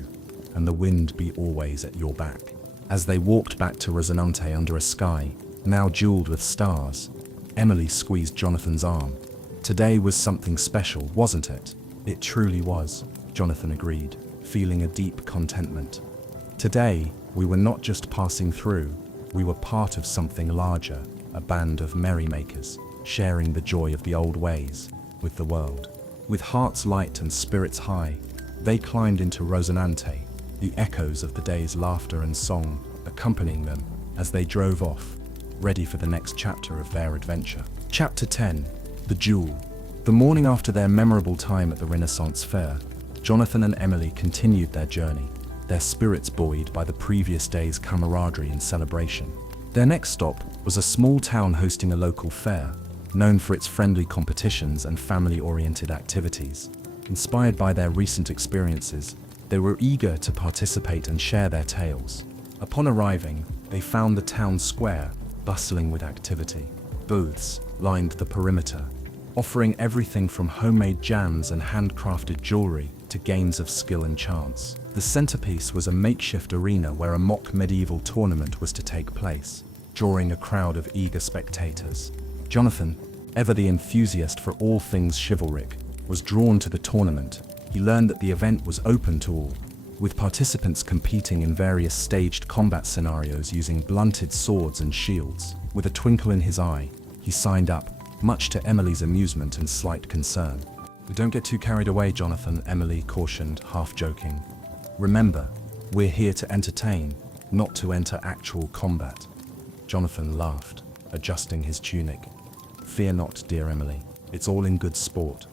and the wind be always at your back." As they walked back to Rosinante under a sky, now jeweled with stars, Emily squeezed Jonathan's arm. "Today was something special, wasn't it?" "It truly was," Jonathan agreed, feeling a deep contentment. "Today, we were not just passing through, we were part of something larger, a band of merrymakers, sharing the joy of the old ways with the world." With hearts light and spirits high, they climbed into Rosinante, the echoes of the day's laughter and song accompanying them as they drove off, ready for the next chapter of their adventure. Chapter 10: The Jewel. The morning after their memorable time at the Renaissance Fair, Jonathan and Emily continued their journey, their spirits buoyed by the previous day's camaraderie and celebration. Their next stop was a small town hosting a local fair, known for its friendly competitions and family-oriented activities. Inspired by their recent experiences, they were eager to participate and share their tales. Upon arriving, they found the town square bustling with activity. Booths lined the perimeter, offering everything from homemade jams and handcrafted jewelry to games of skill and chance. The centerpiece was a makeshift arena where a mock medieval tournament was to take place, drawing a crowd of eager spectators. Jonathan, ever the enthusiast for all things chivalric, was drawn to the tournament. He learned that the event was open to all, with participants competing in various staged combat scenarios using blunted swords and shields. With a twinkle in his eye, he signed up, much to Emily's amusement and slight concern. "Don't get too carried away, Jonathan," Emily cautioned, half joking. "Remember, we're here to entertain, not to enter actual combat." Jonathan laughed, adjusting his tunic. "Fear not, dear Emily. It's all in good sport.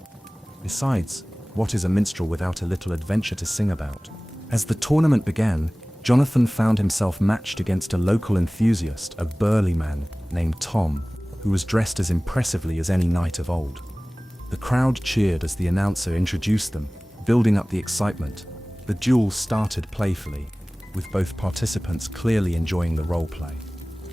Besides, what is a minstrel without a little adventure to sing about?" As the tournament began, Jonathan found himself matched against a local enthusiast, a burly man named Tom, who was dressed as impressively as any knight of old. The crowd cheered as the announcer introduced them, building up the excitement. The duel started playfully, with both participants clearly enjoying the role play.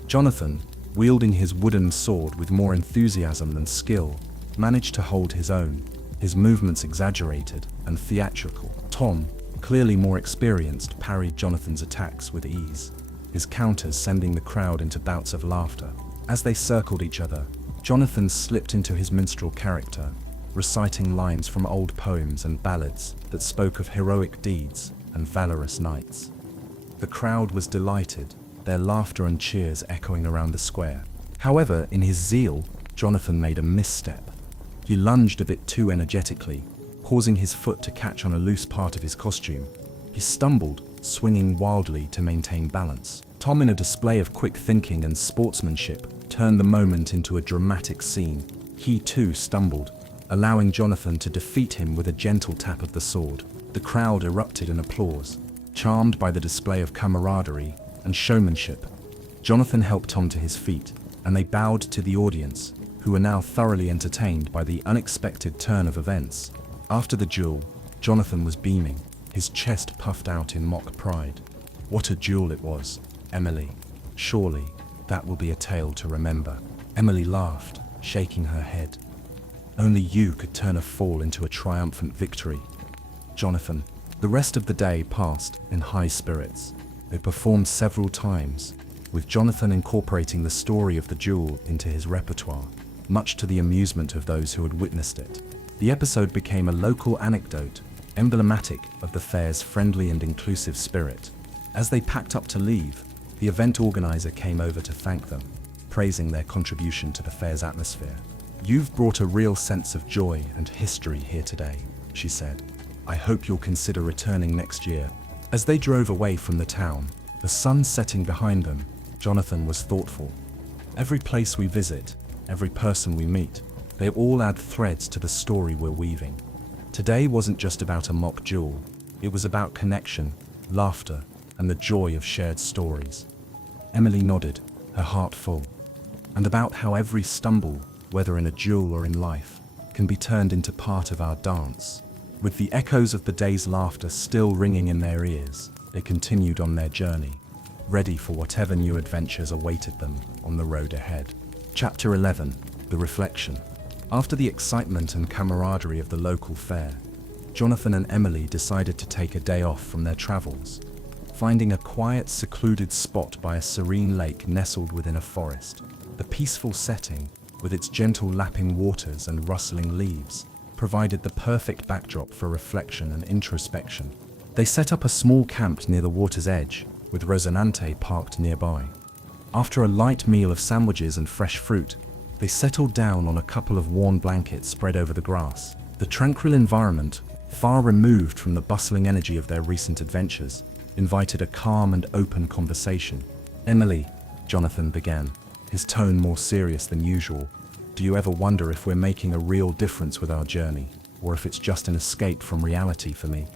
Jonathan, wielding his wooden sword with more enthusiasm than skill, managed to hold his own, his movements exaggerated and theatrical. Tom, clearly more experienced, parried Jonathan's attacks with ease, his counters sending the crowd into bouts of laughter. As they circled each other, Jonathan slipped into his minstrel character, reciting lines from old poems and ballads that spoke of heroic deeds and valorous knights. The crowd was delighted, their laughter and cheers echoing around the square. However, in his zeal, Jonathan made a misstep. He lunged a bit too energetically, causing his foot to catch on a loose part of his costume. He stumbled, swinging wildly to maintain balance. Tom, in a display of quick thinking and sportsmanship, turned the moment into a dramatic scene. He too stumbled, allowing Jonathan to defeat him with a gentle tap of the sword. The crowd erupted in applause, charmed by the display of camaraderie and showmanship. Jonathan helped Tom to his feet, and they bowed to the audience, who were now thoroughly entertained by the unexpected turn of events. After the duel, Jonathan was beaming, his chest puffed out in mock pride. "What a duel it was, Emily. Surely, that will be a tale to remember." Emily laughed, shaking her head. "Only you could turn a fall into a triumphant victory." Jonathan. The rest of the day passed in high spirits. They performed several times, with Jonathan incorporating the story of the duel into his repertoire, much to the amusement of those who had witnessed it. The episode became a local anecdote, emblematic of the fair's friendly and inclusive spirit. As they packed up to leave, the event organizer came over to thank them, praising their contribution to the fair's atmosphere. "You've brought a real sense of joy and history here today," she said. "I hope you'll consider returning next year." As they drove away from the town, the sun setting behind them, Jonathan was thoughtful. "Every place we visit, every person we meet, they all add threads to the story we're weaving. Today wasn't just about a mock duel, it was about connection, laughter, and the joy of shared stories." Emily nodded, her heart full. "And about how every stumble, whether in a duel or in life, can be turned into part of our dance." With the echoes of the day's laughter still ringing in their ears, they continued on their journey, ready for whatever new adventures awaited them on the road ahead. Chapter 11. The Reflection. After the excitement and camaraderie of the local fair, Jonathan and Emily decided to take a day off from their travels. Finding a quiet, secluded spot by a serene lake nestled within a forest, the peaceful setting, with its gentle lapping waters and rustling leaves, provided the perfect backdrop for reflection and introspection. They set up a small camp near the water's edge, with Rosanante parked nearby. After a light meal of sandwiches and fresh fruit, they settled down on a couple of worn blankets spread over the grass. The tranquil environment, far removed from the bustling energy of their recent adventures, invited a calm and open conversation. "Emily," Jonathan began, his tone more serious than usual, "do you ever wonder if we're making a real difference with our journey, or if it's just an escape from reality for me?"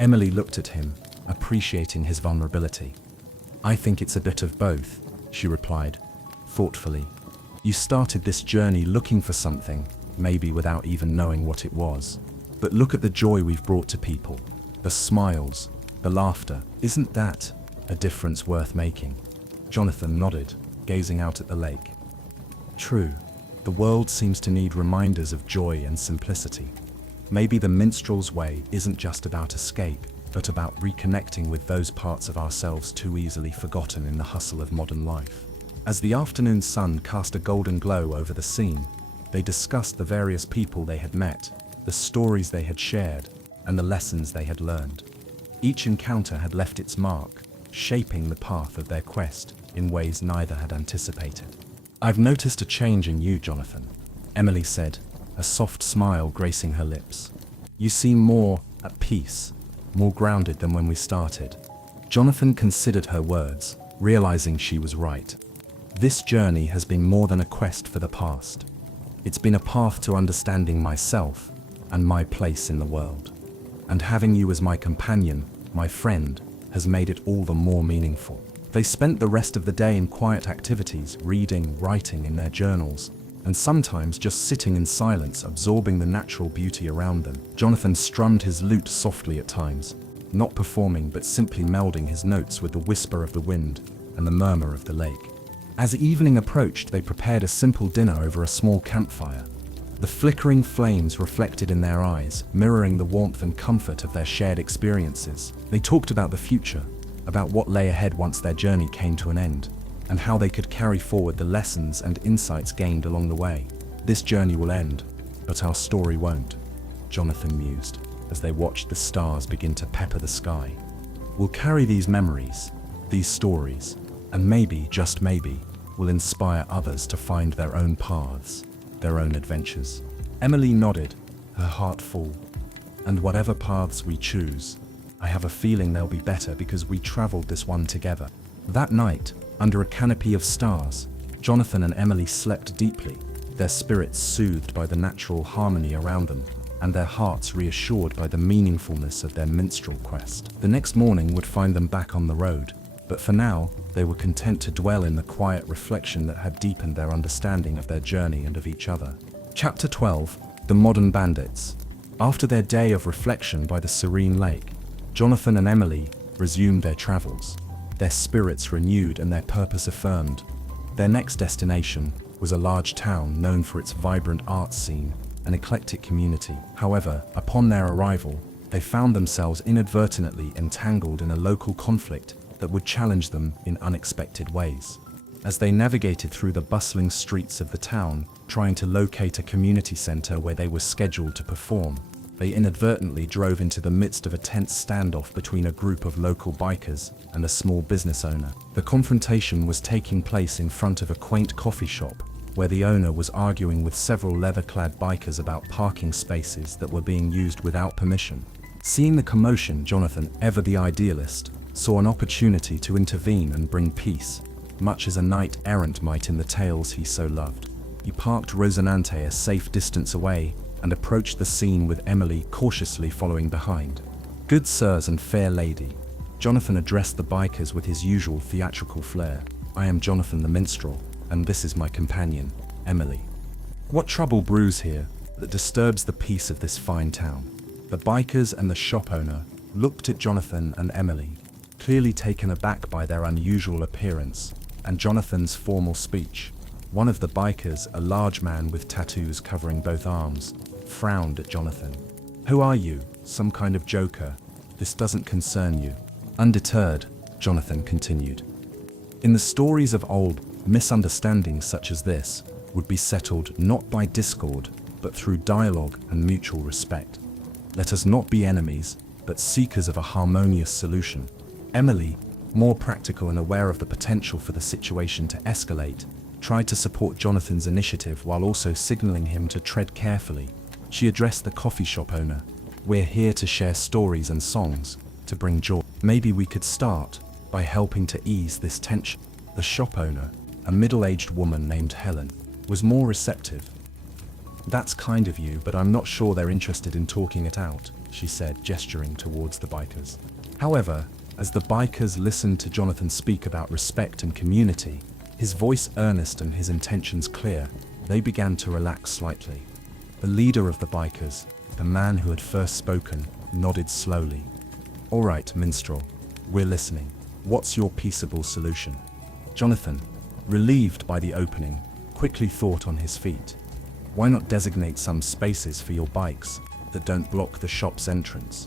Emily looked at him, appreciating his vulnerability. "I think it's a bit of both," she replied, thoughtfully. "You started this journey looking for something, maybe without even knowing what it was. But look at the joy we've brought to people, the smiles, the laughter. Isn't that a difference worth making?" Jonathan nodded, gazing out at the lake. "True. The world seems to need reminders of joy and simplicity. Maybe the minstrel's way isn't just about escape, but about reconnecting with those parts of ourselves too easily forgotten in the hustle of modern life. As the afternoon sun cast a golden glow over the scene, they discussed the various people they had met, the stories they had shared, and the lessons they had learned. Each encounter had left its mark, shaping the path of their quest in ways neither had anticipated. "I've noticed a change in you, Jonathan," Emily said, a soft smile gracing her lips. "You seem more at peace, more grounded than when we started." Jonathan considered her words, realizing she was right. This journey has been more than a quest for the past. It's been a path to understanding myself and my place in the world. And having you as my companion, my friend, has made it all the more meaningful. They spent the rest of the day in quiet activities, reading, writing in their journals, and sometimes just sitting in silence, absorbing the natural beauty around them. Jonathan strummed his lute softly at times, not performing but simply melding his notes with the whisper of the wind and the murmur of the lake. As evening approached, they prepared a simple dinner over a small campfire. The flickering flames reflected in their eyes, mirroring the warmth and comfort of their shared experiences. They talked about the future, about what lay ahead once their journey came to an end, and how they could carry forward the lessons and insights gained along the way. "This journey will end, but our story won't," Jonathan mused, as they watched the stars begin to pepper the sky. "We'll carry these memories, these stories, and maybe, just maybe, will inspire others to find their own paths, their own adventures." Emily nodded, her heart full. "And whatever paths we choose, I have a feeling they'll be better because we traveled this one together." That night, under a canopy of stars, Jonathan and Emily slept deeply, their spirits soothed by the natural harmony around them, and their hearts reassured by the meaningfulness of their minstrel quest. The next morning would find them back on the road, but for now, they were content to dwell in the quiet reflection that had deepened their understanding of their journey and of each other. Chapter 12: The Modern Bandits. After their day of reflection by the serene lake, Jonathan and Emily resumed their travels, their spirits renewed and their purpose affirmed. Their next destination was a large town known for its vibrant art scene and eclectic community. However, upon their arrival, they found themselves inadvertently entangled in a local conflict that would challenge them in unexpected ways. As they navigated through the bustling streets of the town, trying to locate a community center where they were scheduled to perform, they inadvertently drove into the midst of a tense standoff between a group of local bikers and a small business owner. The confrontation was taking place in front of a quaint coffee shop, where the owner was arguing with several leather-clad bikers about parking spaces that were being used without permission. Seeing the commotion, Jonathan, ever the idealist, saw an opportunity to intervene and bring peace, much as a knight-errant might in the tales he so loved. He parked Rosinante a safe distance away and approached the scene with Emily cautiously following behind. "Good sirs and fair lady," Jonathan addressed the bikers with his usual theatrical flair. "I am Jonathan the minstrel, and this is my companion, Emily. What trouble brews here that disturbs the peace of this fine town?" The bikers and the shop owner looked at Jonathan and Emily, clearly taken aback by their unusual appearance and Jonathan's formal speech. One of the bikers, a large man with tattoos covering both arms, frowned at Jonathan. "Who are you? Some kind of joker? This doesn't concern you." Undeterred, Jonathan continued. "In the stories of old, misunderstandings such as this would be settled not by discord, but through dialogue and mutual respect. Let us not be enemies, but seekers of a harmonious solution." Emily, more practical and aware of the potential for the situation to escalate, tried to support Jonathan's initiative while also signaling him to tread carefully. She addressed the coffee shop owner. "We're here to share stories and songs, to bring joy. Maybe we could start by helping to ease this tension." The shop owner, a middle-aged woman named Helen, was more receptive. "That's kind of you, but I'm not sure they're interested in talking it out," she said, gesturing towards the bikers. However, as the bikers listened to Jonathan speak about respect and community, his voice earnest and his intentions clear, they began to relax slightly. The leader of the bikers, the man who had first spoken, nodded slowly. "All right, minstrel, we're listening. What's your peaceable solution?" Jonathan, relieved by the opening, quickly thought on his feet. Why not designate some spaces for your bikes that don't block the shop's entrance?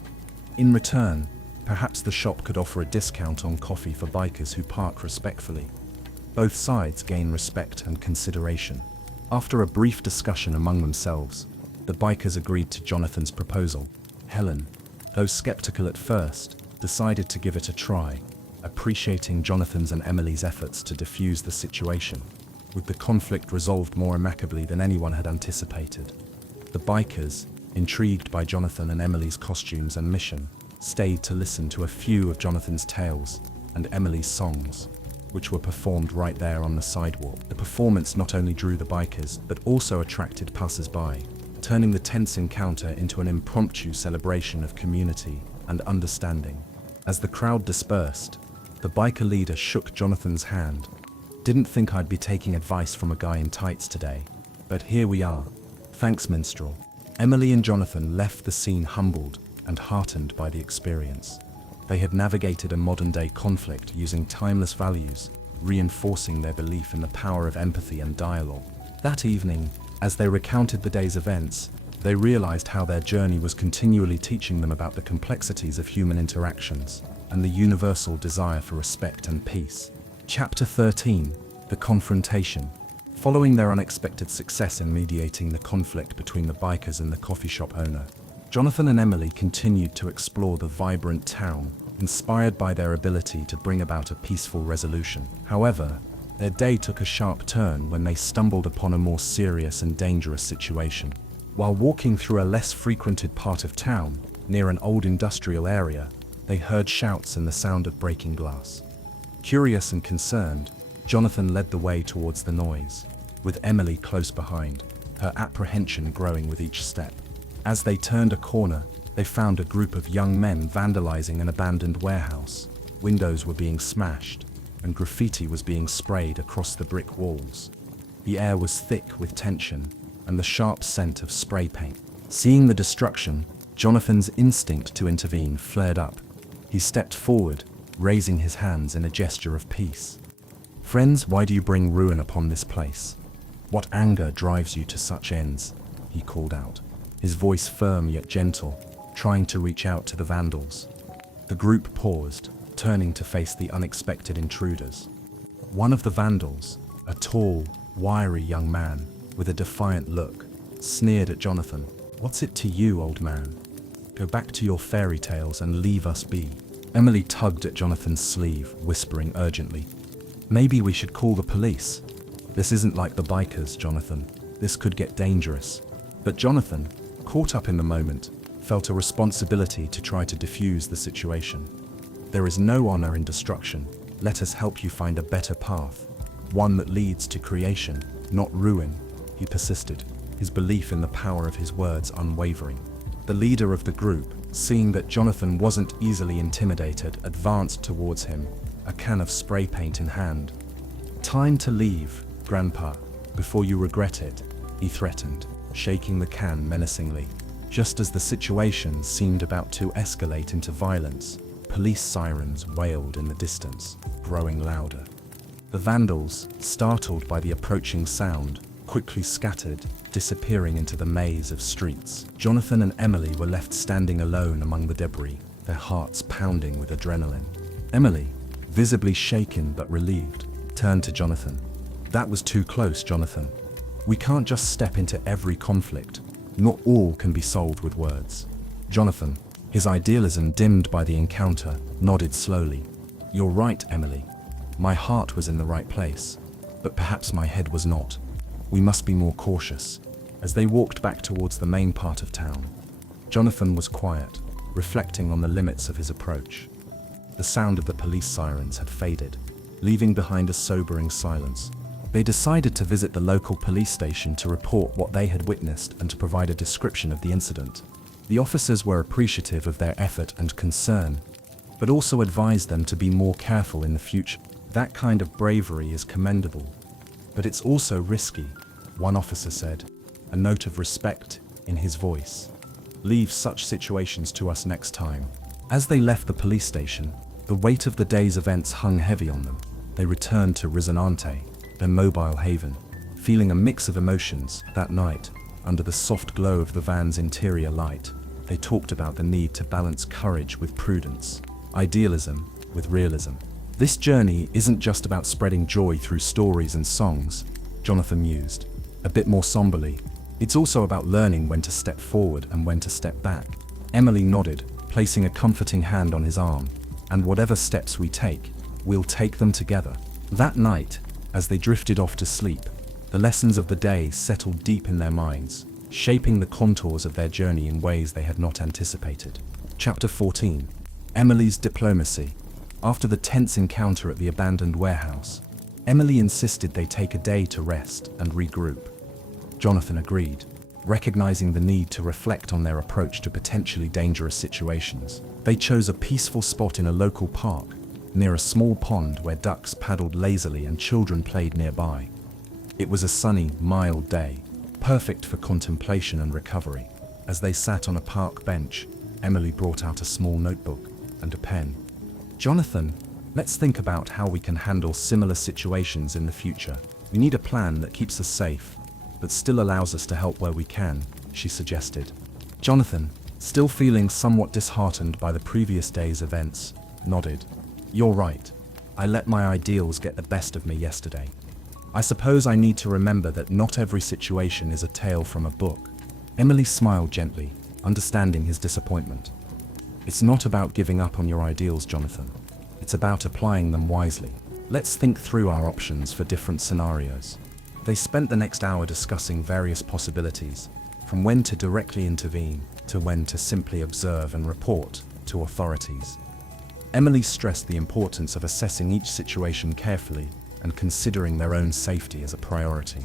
In return, perhaps the shop could offer a discount on coffee for bikers who park respectfully. Both sides gain respect and consideration. After a brief discussion among themselves, the bikers agreed to Jonathan's proposal. Helen, though skeptical at first, decided to give it a try, appreciating Jonathan's and Emily's efforts to defuse the situation, with the conflict resolved more amicably than anyone had anticipated. The bikers, intrigued by Jonathan and Emily's costumes and mission, stayed to listen to a few of Jonathan's tales and Emily's songs, which were performed right there on the sidewalk. The performance not only drew the bikers, but also attracted passers-by, turning the tense encounter into an impromptu celebration of community and understanding. As the crowd dispersed, the biker leader shook Jonathan's hand. Didn't think I'd be taking advice from a guy in tights today, but here we are. Thanks, minstrel. Emily and Jonathan left the scene humbled and heartened by the experience. They had navigated a modern-day conflict using timeless values, reinforcing their belief in the power of empathy and dialogue. That evening, as they recounted the day's events, they realized how their journey was continually teaching them about the complexities of human interactions and the universal desire for respect and peace. Chapter 13: The Confrontation. Following their unexpected success in mediating the conflict between the bikers and the coffee shop owner, Jonathan and Emily continued to explore the vibrant town, inspired by their ability to bring about a peaceful resolution. However, their day took a sharp turn when they stumbled upon a more serious and dangerous situation. While walking through a less frequented part of town, near an old industrial area, they heard shouts and the sound of breaking glass. Curious and concerned, Jonathan led the way towards the noise, with Emily close behind, her apprehension growing with each step. As they turned a corner, they found a group of young men vandalizing an abandoned warehouse. Windows were being smashed, and graffiti was being sprayed across the brick walls. The air was thick with tension and the sharp scent of spray paint. Seeing the destruction, Jonathan's instinct to intervene flared up. He stepped forward, raising his hands in a gesture of peace. "Friends, why do you bring ruin upon this place? What anger drives you to such ends?" he called out, his voice firm yet gentle, trying to reach out to the vandals. The group paused, turning to face the unexpected intruders. One of the vandals, a tall, wiry young man with a defiant look, sneered at Jonathan. "What's it to you, old man? Go back to your fairy tales and leave us be." Emily tugged at Jonathan's sleeve, whispering urgently, "Maybe we should call the police. This isn't like the bikers, Jonathan. This could get dangerous." But Jonathan, caught up in the moment, felt a responsibility to try to defuse the situation. "There is no honor in destruction. Let us help you find a better path, one that leads to creation, not ruin," he persisted, his belief in the power of his words unwavering. The leader of the group, seeing that Jonathan wasn't easily intimidated, advanced towards him, a can of spray paint in hand. "Time to leave, Grandpa, before you regret it," he threatened, shaking the can menacingly. Just as the situation seemed about to escalate into violence, police sirens wailed in the distance, growing louder. The vandals, startled by the approaching sound, quickly scattered, disappearing into the maze of streets. Jonathan and Emily were left standing alone among the debris, their hearts pounding with adrenaline. Emily, visibly shaken but relieved, turned to Jonathan. "That was too close, Jonathan. We can't just step into every conflict. Not all can be solved with words." Jonathan, his idealism dimmed by the encounter, nodded slowly. "You're right, Emily. My heart was in the right place, but perhaps my head was not. We must be more cautious." As they walked back towards the main part of town, Jonathan was quiet, reflecting on the limits of his approach. The sound of the police sirens had faded, leaving behind a sobering silence. They decided to visit the local police station to report what they had witnessed and to provide a description of the incident. The officers were appreciative of their effort and concern, but also advised them to be more careful in the future. "That kind of bravery is commendable, but it's also risky," one officer said, a note of respect in his voice. "Leave such situations to us next time." As they left the police station, the weight of the day's events hung heavy on them. They returned to Risanante, their mobile haven, feeling a mix of emotions. That night, under the soft glow of the van's interior light, they talked about the need to balance courage with prudence, idealism with realism. This journey isn't just about spreading joy through stories and songs, Jonathan mused, a bit more somberly. It's also about learning when to step forward and when to step back. Emily nodded, placing a comforting hand on his arm. And whatever steps we take, we'll take them together. That night, as they drifted off to sleep, the lessons of the day settled deep in their minds, shaping the contours of their journey in ways they had not anticipated. Chapter 14. Emily's diplomacy. After the tense encounter at the abandoned warehouse, Emily insisted they take a day to rest and regroup. Jonathan agreed, recognizing the need to reflect on their approach to potentially dangerous situations. They chose a peaceful spot in a local park, near a small pond where ducks paddled lazily and children played nearby. It was a sunny, mild day, perfect for contemplation and recovery. As they sat on a park bench, Emily brought out a small notebook and a pen. Jonathan, let's think about how we can handle similar situations in the future. We need a plan that keeps us safe, but still allows us to help where we can, she suggested. Jonathan, still feeling somewhat disheartened by the previous day's events, nodded. You're right. I let my ideals get the best of me yesterday. I suppose I need to remember that not every situation is a tale from a book. Emily smiled gently, understanding his disappointment. It's not about giving up on your ideals, Jonathan. It's about applying them wisely. Let's think through our options for different scenarios. They spent the next hour discussing various possibilities, from when to directly intervene to when to simply observe and report to authorities. Emily stressed the importance of assessing each situation carefully and considering their own safety as a priority.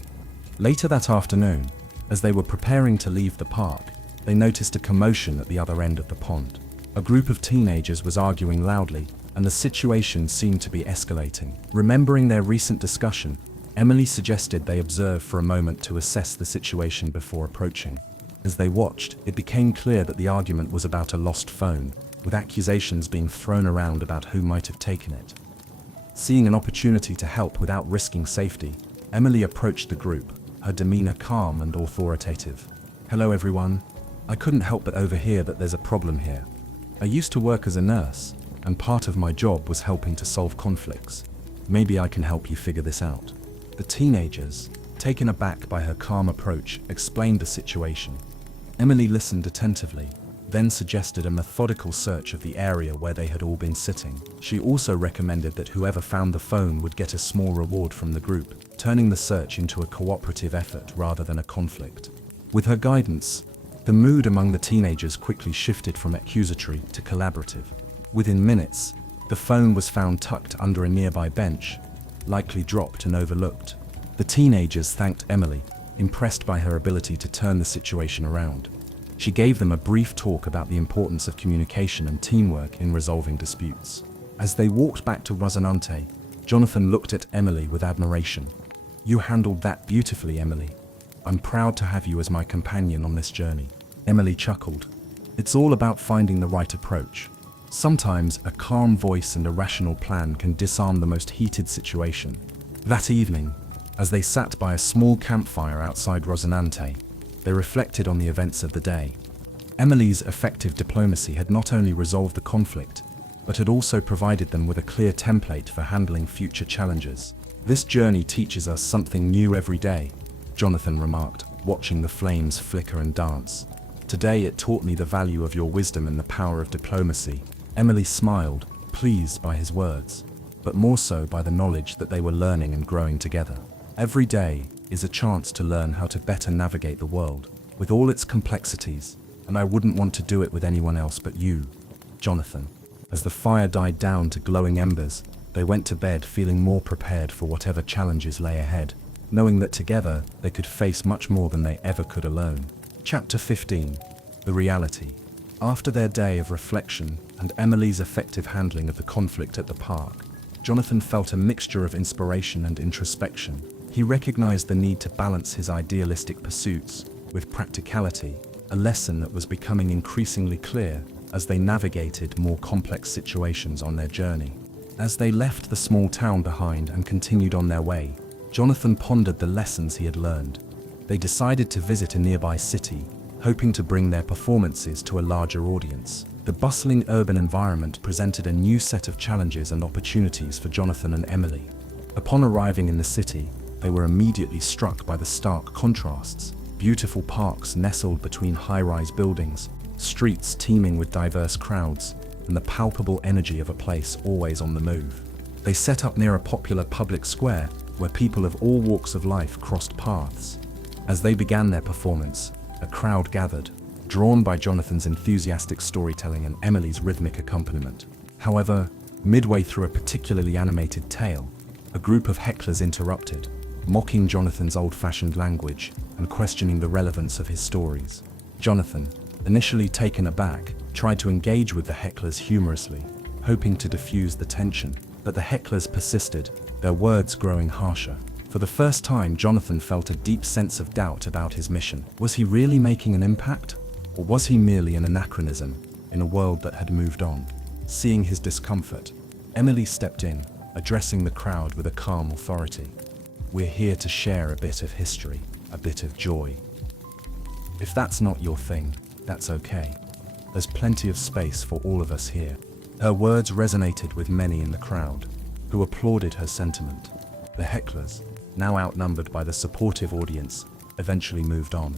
Later that afternoon, as they were preparing to leave the park, they noticed a commotion at the other end of the pond. A group of teenagers was arguing loudly, and the situation seemed to be escalating. Remembering their recent discussion, Emily suggested they observe for a moment to assess the situation before approaching. As they watched, it became clear that the argument was about a lost phone, with accusations being thrown around about who might have taken it. Seeing an opportunity to help without risking safety, Emily approached the group, her demeanor calm and authoritative. Hello everyone. I couldn't help but overhear that there's a problem here. I used to work as a nurse, and part of my job was helping to solve conflicts. Maybe I can help you figure this out. The teenagers, taken aback by her calm approach, explained the situation. Emily listened attentively, then suggested a methodical search of the area where they had all been sitting. She also recommended that whoever found the phone would get a small reward from the group, turning the search into a cooperative effort rather than a conflict. With her guidance, the mood among the teenagers quickly shifted from accusatory to collaborative. Within minutes, the phone was found tucked under a nearby bench, likely dropped and overlooked. The teenagers thanked Emily, impressed by her ability to turn the situation around. She gave them a brief talk about the importance of communication and teamwork in resolving disputes. As they walked back to Rosinante, Jonathan looked at Emily with admiration. You handled that beautifully, Emily. I'm proud to have you as my companion on this journey. Emily chuckled. It's all about finding the right approach. Sometimes a calm voice and a rational plan can disarm the most heated situation. That evening, as they sat by a small campfire outside Rosinante, they reflected on the events of the day. Emily's effective diplomacy had not only resolved the conflict, but had also provided them with a clear template for handling future challenges. This journey teaches us something new every day, Jonathan remarked, watching the flames flicker and dance. Today it taught me the value of your wisdom and the power of diplomacy. Emily smiled, pleased by his words, but more so by the knowledge that they were learning and growing together. Every day is a chance to learn how to better navigate the world, with all its complexities, and I wouldn't want to do it with anyone else but you, Jonathan. As the fire died down to glowing embers, they went to bed feeling more prepared for whatever challenges lay ahead, knowing that together they could face much more than they ever could alone. Chapter 15. The Reality. After their day of reflection and Emily's effective handling of the conflict at the park, Jonathan felt a mixture of inspiration and introspection. He recognized the need to balance his idealistic pursuits with practicality, a lesson that was becoming increasingly clear as they navigated more complex situations on their journey. As they left the small town behind and continued on their way, Jonathan pondered the lessons he had learned. They decided to visit a nearby city, hoping to bring their performances to a larger audience. The bustling urban environment presented a new set of challenges and opportunities for Jonathan and Emily. Upon arriving in the city, they were immediately struck by the stark contrasts. Beautiful parks nestled between high-rise buildings, streets teeming with diverse crowds, and the palpable energy of a place always on the move. They set up near a popular public square where people of all walks of life crossed paths. As they began their performance, a crowd gathered, drawn by Jonathan's enthusiastic storytelling and Emily's rhythmic accompaniment. However, midway through a particularly animated tale, a group of hecklers interrupted, mocking Jonathan's old-fashioned language and questioning the relevance of his stories. Jonathan, initially taken aback, tried to engage with the hecklers humorously, hoping to diffuse the tension, but the hecklers persisted, their words growing harsher. For the first time, Jonathan felt a deep sense of doubt about his mission. Was he really making an impact? Or was he merely an anachronism in a world that had moved on? Seeing his discomfort, Emily stepped in, addressing the crowd with a calm authority. "We're here to share a bit of history, a bit of joy. If that's not your thing, that's okay. There's plenty of space for all of us here." Her words resonated with many in the crowd, who applauded her sentiment. The hecklers, now outnumbered by the supportive audience, eventually moved on.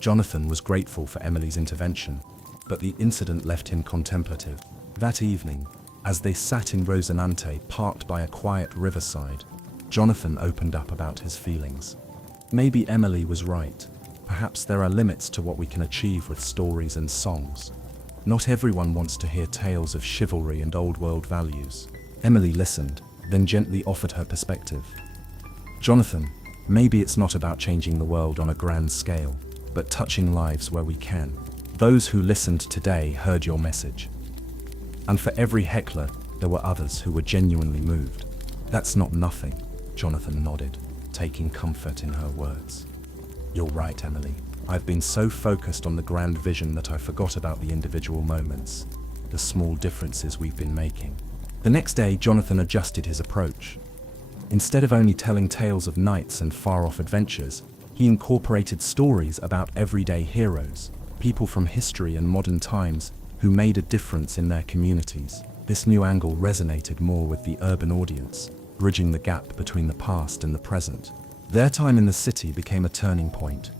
Jonathan was grateful for Emily's intervention, but the incident left him contemplative. That evening, as they sat in Rosinante parked by a quiet riverside, Jonathan opened up about his feelings. Maybe Emily was right. Perhaps there are limits to what we can achieve with stories and songs. Not everyone wants to hear tales of chivalry and old-world values. Emily listened, then gently offered her perspective. "Jonathan, maybe it's not about changing the world on a grand scale, but touching lives where we can. Those who listened today heard your message. And for every heckler, there were others who were genuinely moved. That's not nothing," Jonathan nodded, taking comfort in her words. "You're right, Emily. I've been so focused on the grand vision that I forgot about the individual moments, the small differences we've been making." The next day, Jonathan adjusted his approach. Instead of only telling tales of knights and far-off adventures, he incorporated stories about everyday heroes, people from history and modern times who made a difference in their communities. This new angle resonated more with the urban audience, bridging the gap between the past and the present. Their time in the city became a turning point.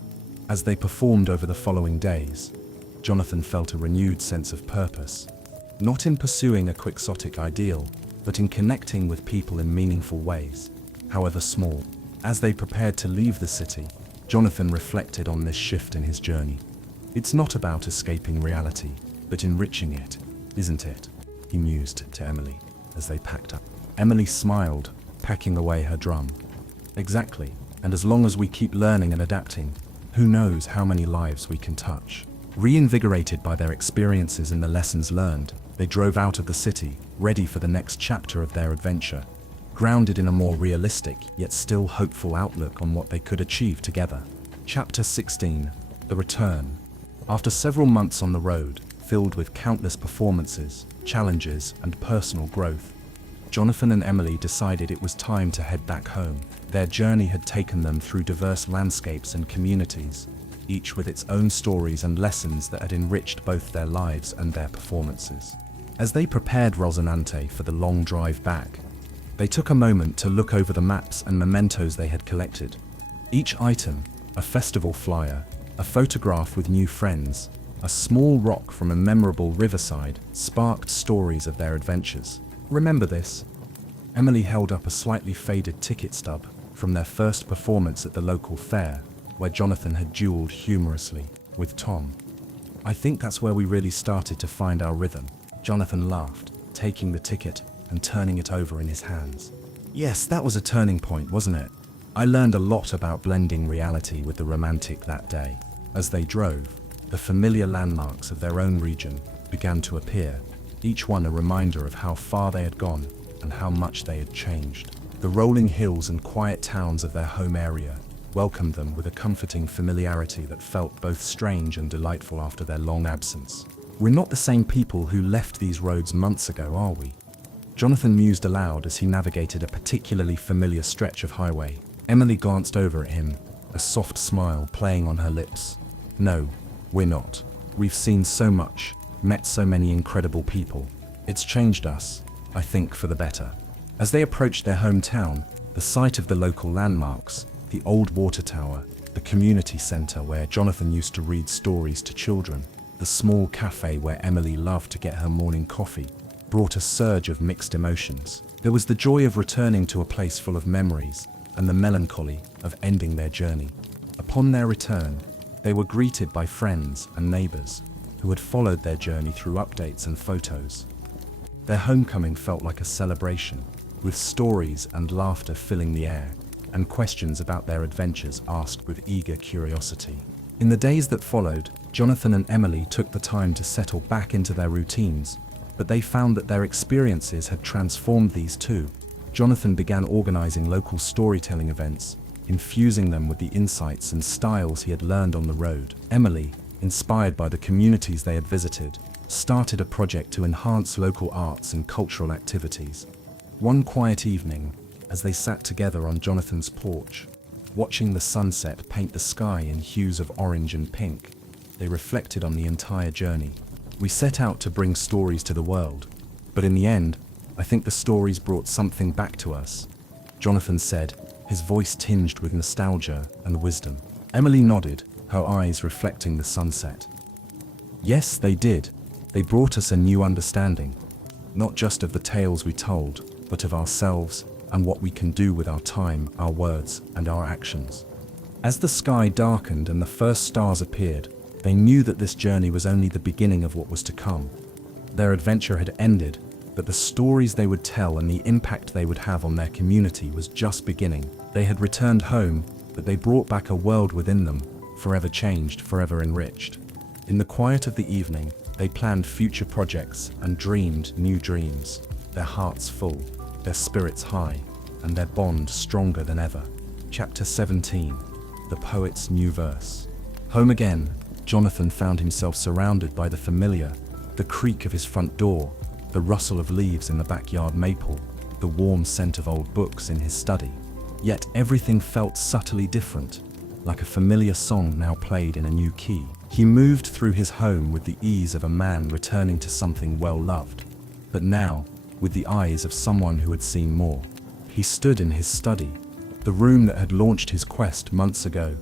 As they performed over the following days, Jonathan felt a renewed sense of purpose, not in pursuing a quixotic ideal, but in connecting with people in meaningful ways, however small. As they prepared to leave the city, Jonathan reflected on this shift in his journey. "It's not about escaping reality, but enriching it, isn't it?" he mused to Emily as they packed up. Emily smiled, packing away her drum. "Exactly, and as long as we keep learning and adapting, who knows how many lives we can touch." Reinvigorated by their experiences and the lessons learned, they drove out of the city, ready for the next chapter of their adventure, grounded in a more realistic yet still hopeful outlook on what they could achieve together. Chapter 16: The Return. After several months on the road, filled with countless performances, challenges, and personal growth, Jonathan and Emily decided it was time to head back home. Their journey had taken them through diverse landscapes and communities, each with its own stories and lessons that had enriched both their lives and their performances. As they prepared Rosinante for the long drive back, they took a moment to look over the maps and mementos they had collected. Each item, a festival flyer, a photograph with new friends, a small rock from a memorable riverside, sparked stories of their adventures. "Remember this?" Emily held up a slightly faded ticket stub from their first performance at the local fair, where Jonathan had dueled humorously with Tom. "I think that's where we really started to find our rhythm." Jonathan laughed, taking the ticket and turning it over in his hands. "Yes, that was a turning point, wasn't it? I learned a lot about blending reality with the romantic that day." As they drove, the familiar landmarks of their own region began to appear, each one a reminder of how far they had gone and how much they had changed. The rolling hills and quiet towns of their home area welcomed them with a comforting familiarity that felt both strange and delightful after their long absence. "We're not the same people who left these roads months ago, are we?" Jonathan mused aloud as he navigated a particularly familiar stretch of highway, Emily glanced over at him, a soft smile playing on her lips. No, we're not. We've seen so much, met so many incredible people. It's changed us, I think, for the better. As they approached their hometown, the site of the local landmarks, the old water tower, the community center where Jonathan used to read stories to children, the small cafe where Emily loved to get her morning coffee, brought a surge of mixed emotions. There was the joy of returning to a place full of memories, and the melancholy of ending their journey. Upon their return, they were greeted by friends and neighbors who had followed their journey through updates and photos. Their homecoming felt like a celebration, with stories and laughter filling the air, and questions about their adventures asked with eager curiosity. In the days that followed, Jonathan and Emily took the time to settle back into their routines, but they found that their experiences had transformed these too. Jonathan began organizing local storytelling events, infusing them with the insights and styles he had learned on the road. Emily, inspired by the communities they had visited, started a project to enhance local arts and cultural activities. One quiet evening, as they sat together on Jonathan's porch, watching the sunset paint the sky in hues of orange and pink, they reflected on the entire journey. We set out to bring stories to the world, but in the end, I think the stories brought something back to us, Jonathan said, his voice tinged with nostalgia and wisdom. Emily nodded, her eyes reflecting the sunset. Yes, they did. They brought us a new understanding, not just of the tales we told, but of ourselves and what we can do with our time, our words, and our actions. As the sky darkened and the first stars appeared, they knew that this journey was only the beginning of what was to come. Their adventure had ended, but the stories they would tell and the impact they would have on their community was just beginning. They had returned home, but they brought back a world within them, forever changed, forever enriched. In the quiet of the evening, they planned future projects and dreamed new dreams, their hearts full, their spirits high, and their bond stronger than ever. Chapter 17. The Poet's New Verse. Home again, Jonathan found himself surrounded by the familiar, the creak of his front door, the rustle of leaves in the backyard maple, the warm scent of old books in his study. Yet everything felt subtly different, like a familiar song now played in a new key. He moved through his home with the ease of a man returning to something well-loved, but now, with the eyes of someone who had seen more. He stood in his study, the room that had launched his quest months ago.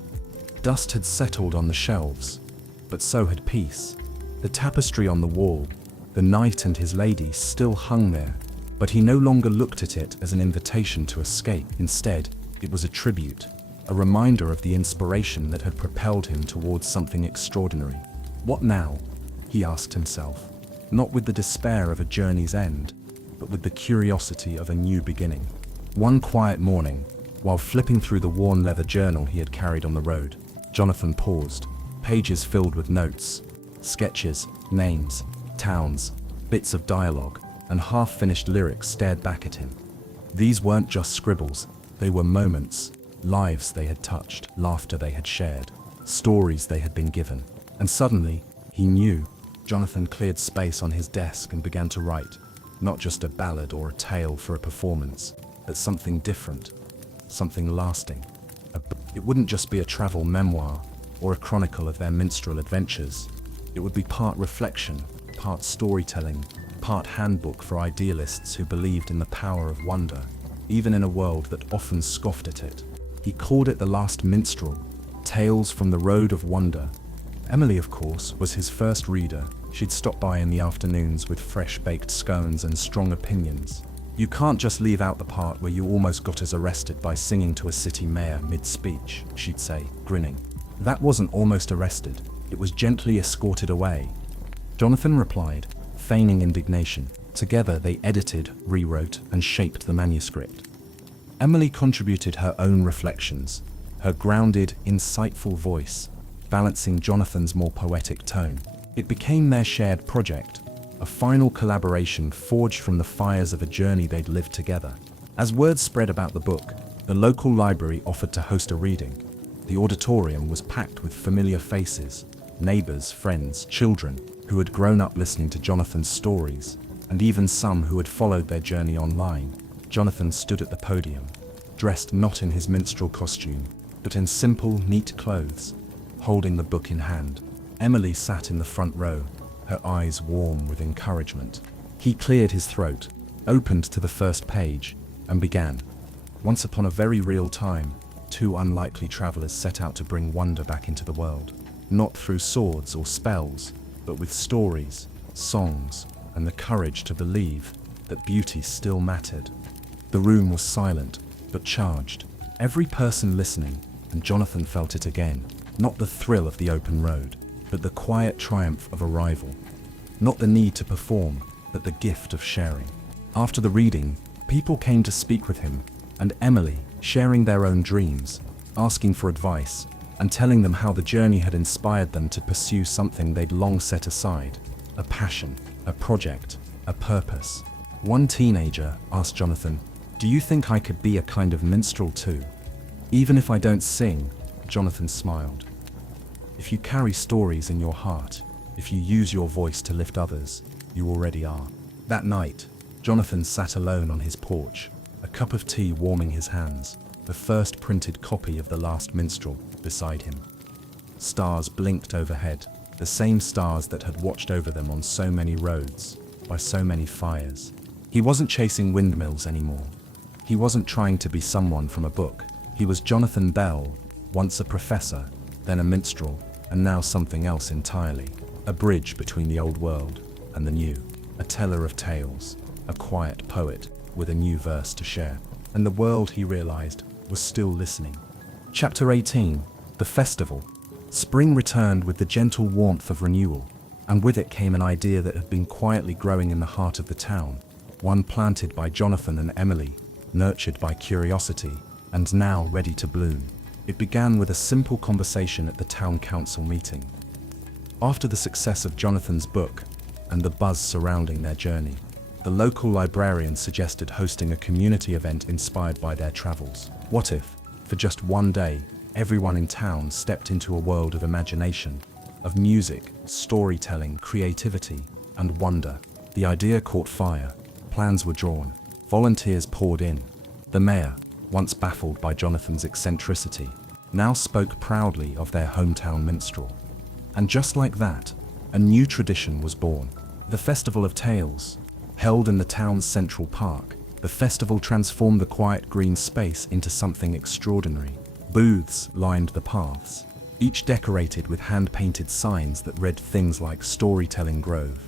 Dust had settled on the shelves, but so had peace. The tapestry on the wall, the knight and his lady still hung there, but he no longer looked at it as an invitation to escape. Instead, it was a tribute, a reminder of the inspiration that had propelled him towards something extraordinary. What now? He asked himself, not with the despair of a journey's end, but with the curiosity of a new beginning. One quiet morning, while flipping through the worn leather journal he had carried on the road, Jonathan paused, pages filled with notes, sketches, names, towns, bits of dialogue, and half-finished lyrics stared back at him. These weren't just scribbles, they were moments, lives they had touched, laughter they had shared, stories they had been given. And suddenly, he knew. Jonathan cleared space on his desk and began to write, not just a ballad or a tale for a performance, but something different, something lasting. It wouldn't just be a travel memoir or a chronicle of their minstrel adventures. It would be part reflection, part storytelling, part handbook for idealists who believed in the power of wonder, even in a world that often scoffed at it. He called it The Last Minstrel, Tales from the Road of Wonder. Emily, of course, was his first reader. She'd stop by in the afternoons with fresh-baked scones and strong opinions. You can't just leave out the part where you almost got us arrested by singing to a city mayor mid-speech, she'd say, grinning. That wasn't almost arrested, it was gently escorted away. Jonathan replied, feigning indignation. Together they edited, rewrote, and shaped the manuscript. Emily contributed her own reflections, her grounded, insightful voice, balancing Jonathan's more poetic tone. It became their shared project, a final collaboration forged from the fires of a journey they'd lived together. As word spread about the book, the local library offered to host a reading. The auditorium was packed with familiar faces, neighbors, friends, children who had grown up listening to Jonathan's stories, and even some who had followed their journey online. Jonathan stood at the podium, dressed not in his minstrel costume, but in simple, neat clothes, holding the book in hand. Emily sat in the front row, her eyes warm with encouragement. He cleared his throat, opened to the first page, and began. Once upon a very real time, two unlikely travelers set out to bring wonder back into the world, not through swords or spells, but with stories, songs, and the courage to believe that beauty still mattered. The room was silent, but charged. Every person listening, and Jonathan felt it again, not the thrill of the open road, but the quiet triumph of arrival. Not the need to perform, but the gift of sharing. After the reading, people came to speak with him, and Emily, sharing their own dreams, asking for advice, and telling them how the journey had inspired them to pursue something they'd long set aside, a passion, a project, a purpose. One teenager asked Jonathan, "Do you think I could be a kind of minstrel too?" "Even if I don't sing," Jonathan smiled. "If you carry stories in your heart, if you use your voice to lift others, you already are." That night, Jonathan sat alone on his porch, a cup of tea warming his hands, the first printed copy of The Last Minstrel beside him. Stars blinked overhead, the same stars that had watched over them on so many roads, by so many fires. He wasn't chasing windmills anymore. He wasn't trying to be someone from a book. He was Jonathan Bell, once a professor, then a minstrel, and now something else entirely. A bridge between the old world and the new. A teller of tales, a quiet poet with a new verse to share. And the world, he realized, was still listening. Chapter 18. The Festival. Spring returned with the gentle warmth of renewal, and with it came an idea that had been quietly growing in the heart of the town, one planted by Jonathan and Emily, nurtured by curiosity, and now ready to bloom. It began with a simple conversation at the town council meeting. After the success of Jonathan's book, and the buzz surrounding their journey, the local librarian suggested hosting a community event inspired by their travels. What if, for just one day, everyone in town stepped into a world of imagination, of music, storytelling, creativity, and wonder? The idea caught fire. Plans were drawn. Volunteers poured in. The mayor, once baffled by Jonathan's eccentricity, now spoke proudly of their hometown minstrel. And just like that, a new tradition was born. The Festival of Tales. Held in the town's central park, the festival transformed the quiet green space into something extraordinary. Booths lined the paths, each decorated with hand-painted signs that read things like Storytelling Grove,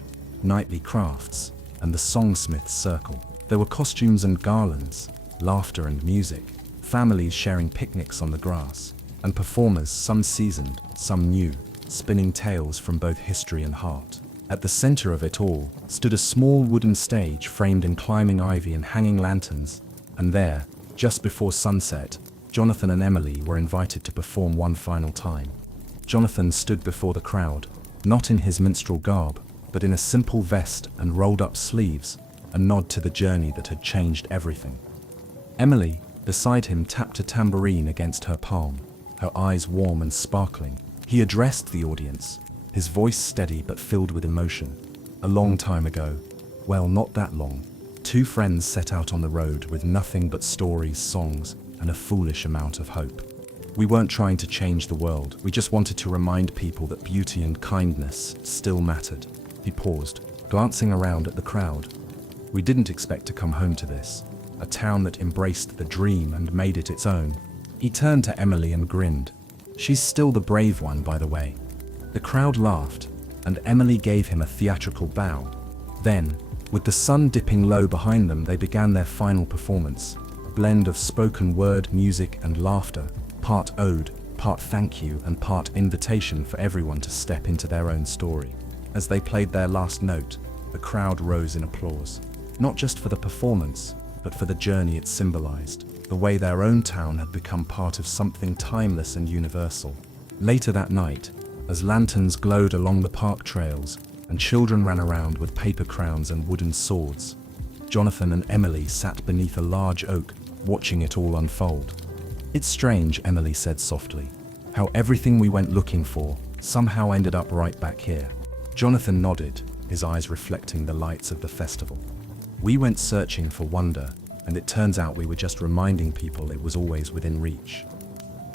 Nightly Crafts, and the Songsmith's Circle. There were costumes and garlands, laughter and music, families sharing picnics on the grass, and performers, some seasoned, some new, spinning tales from both history and heart. At the center of it all stood a small wooden stage framed in climbing ivy and hanging lanterns, and there, just before sunset, Jonathan and Emily were invited to perform one final time. Jonathan stood before the crowd, not in his minstrel garb, but in a simple vest and rolled-up sleeves, a nod to the journey that had changed everything. Emily, beside him, tapped a tambourine against her palm, her eyes warm and sparkling. He addressed the audience, his voice steady but filled with emotion. A long time ago, well, not that long, two friends set out on the road with nothing but stories, songs, and a foolish amount of hope. We weren't trying to change the world, we just wanted to remind people that beauty and kindness still mattered. He paused, glancing around at the crowd. We didn't expect to come home to this, a town that embraced the dream and made it its own. He turned to Emily and grinned. She's still the brave one, by the way. The crowd laughed, and Emily gave him a theatrical bow. Then, with the sun dipping low behind them, they began their final performance, a blend of spoken word, music, and laughter, part ode, part thank you, and part invitation for everyone to step into their own story. As they played their last note, the crowd rose in applause, not just for the performance, but for the journey it symbolized, the way their own town had become part of something timeless and universal. Later that night, as lanterns glowed along the park trails and children ran around with paper crowns and wooden swords, Jonathan and Emily sat beneath a large oak, watching it all unfold. "It's strange," Emily said softly, "how everything we went looking for somehow ended up right back here." Jonathan nodded, his eyes reflecting the lights of the festival. "We went searching for wonder, and it turns out we were just reminding people it was always within reach.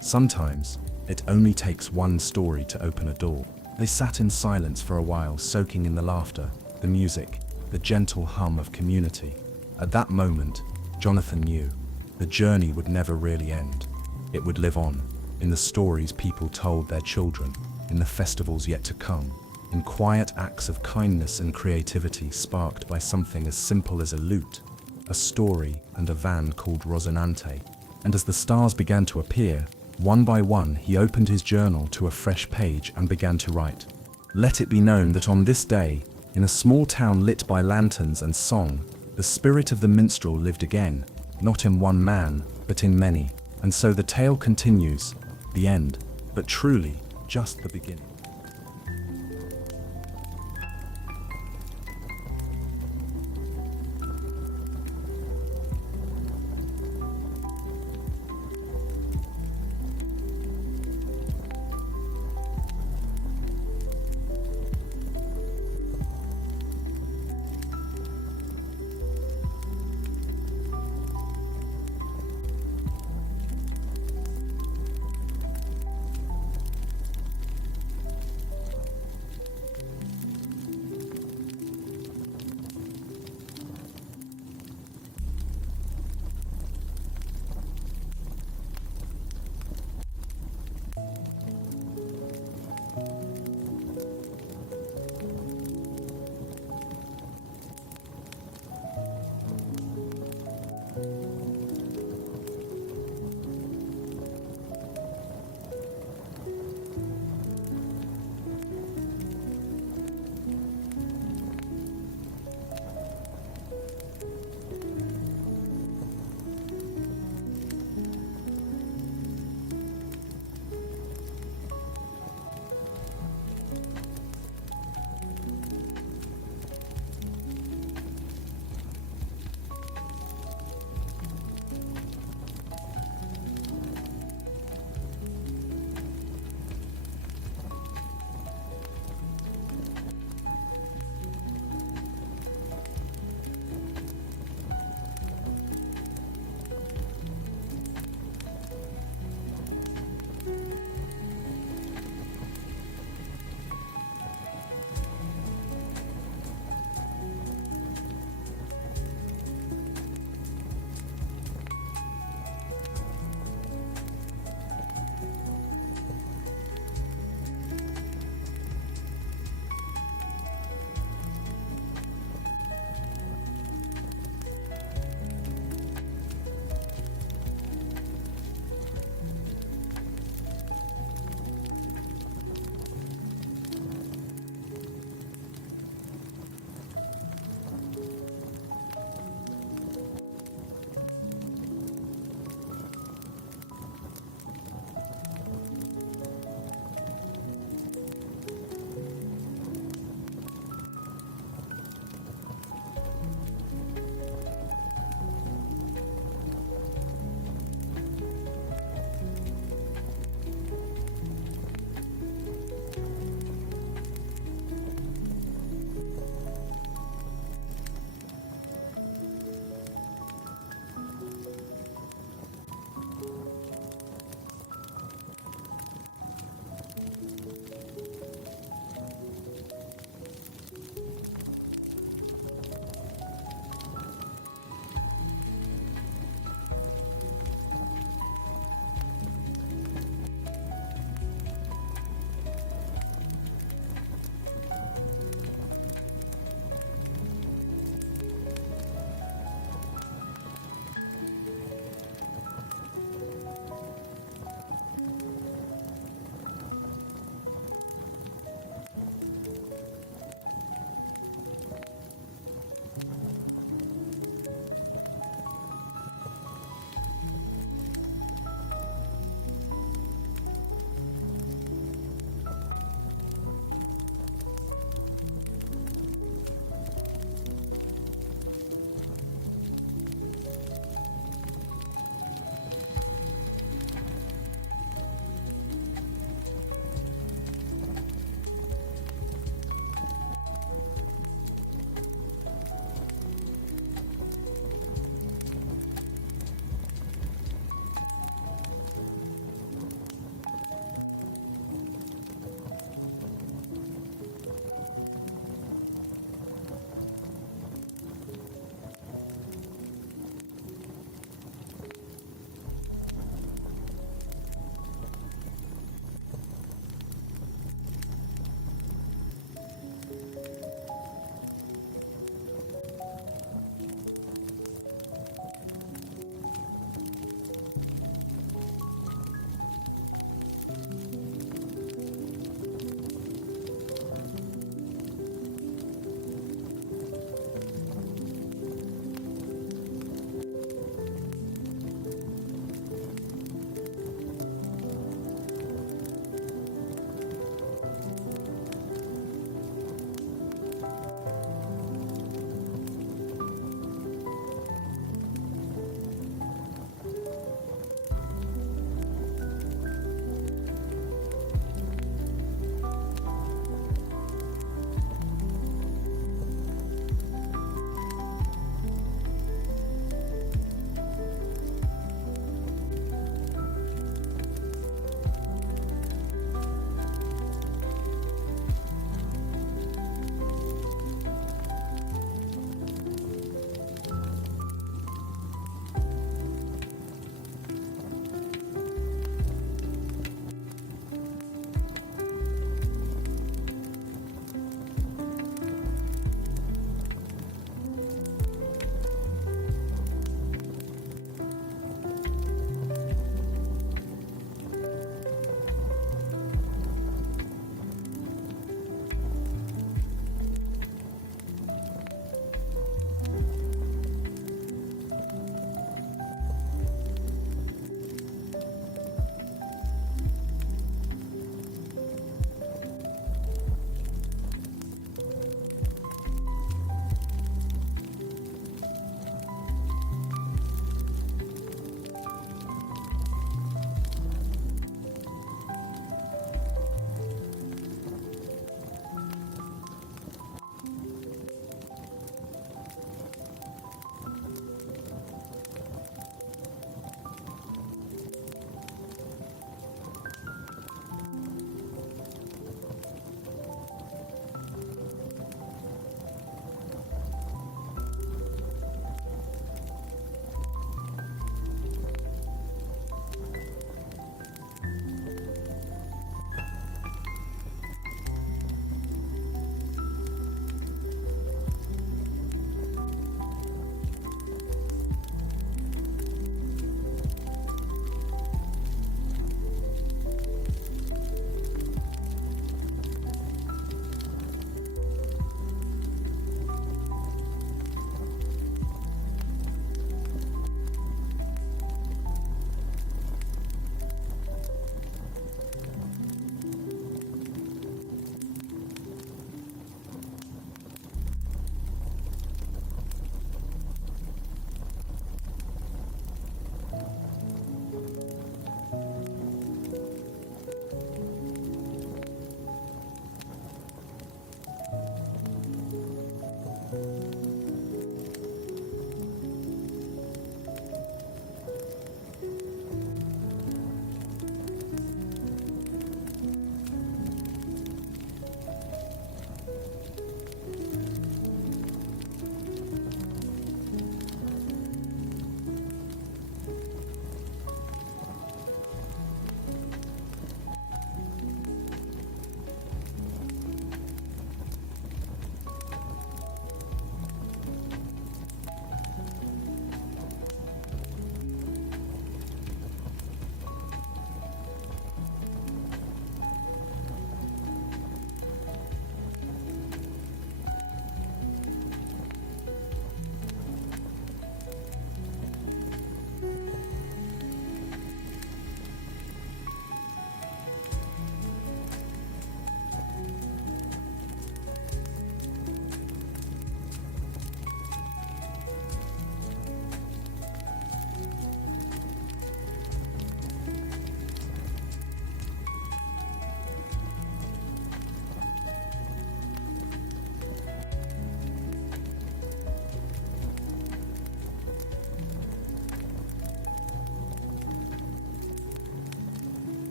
Sometimes, it only takes one story to open a door. They sat in silence for a while, soaking in the laughter, the music, the gentle hum of community. At that moment, Jonathan knew the journey would never really end. It would live on, in the stories people told their children, in the festivals yet to come, in quiet acts of kindness and creativity sparked by something as simple as a lute, a story, and a van called Rosinante. And as the stars began to appear, one by one he opened his journal to a fresh page and began to write. Let it be known that on this day, in a small town lit by lanterns and song, the spirit of the minstrel lived again, not in one man, but in many. And so the tale continues, the end, but truly, just the beginning.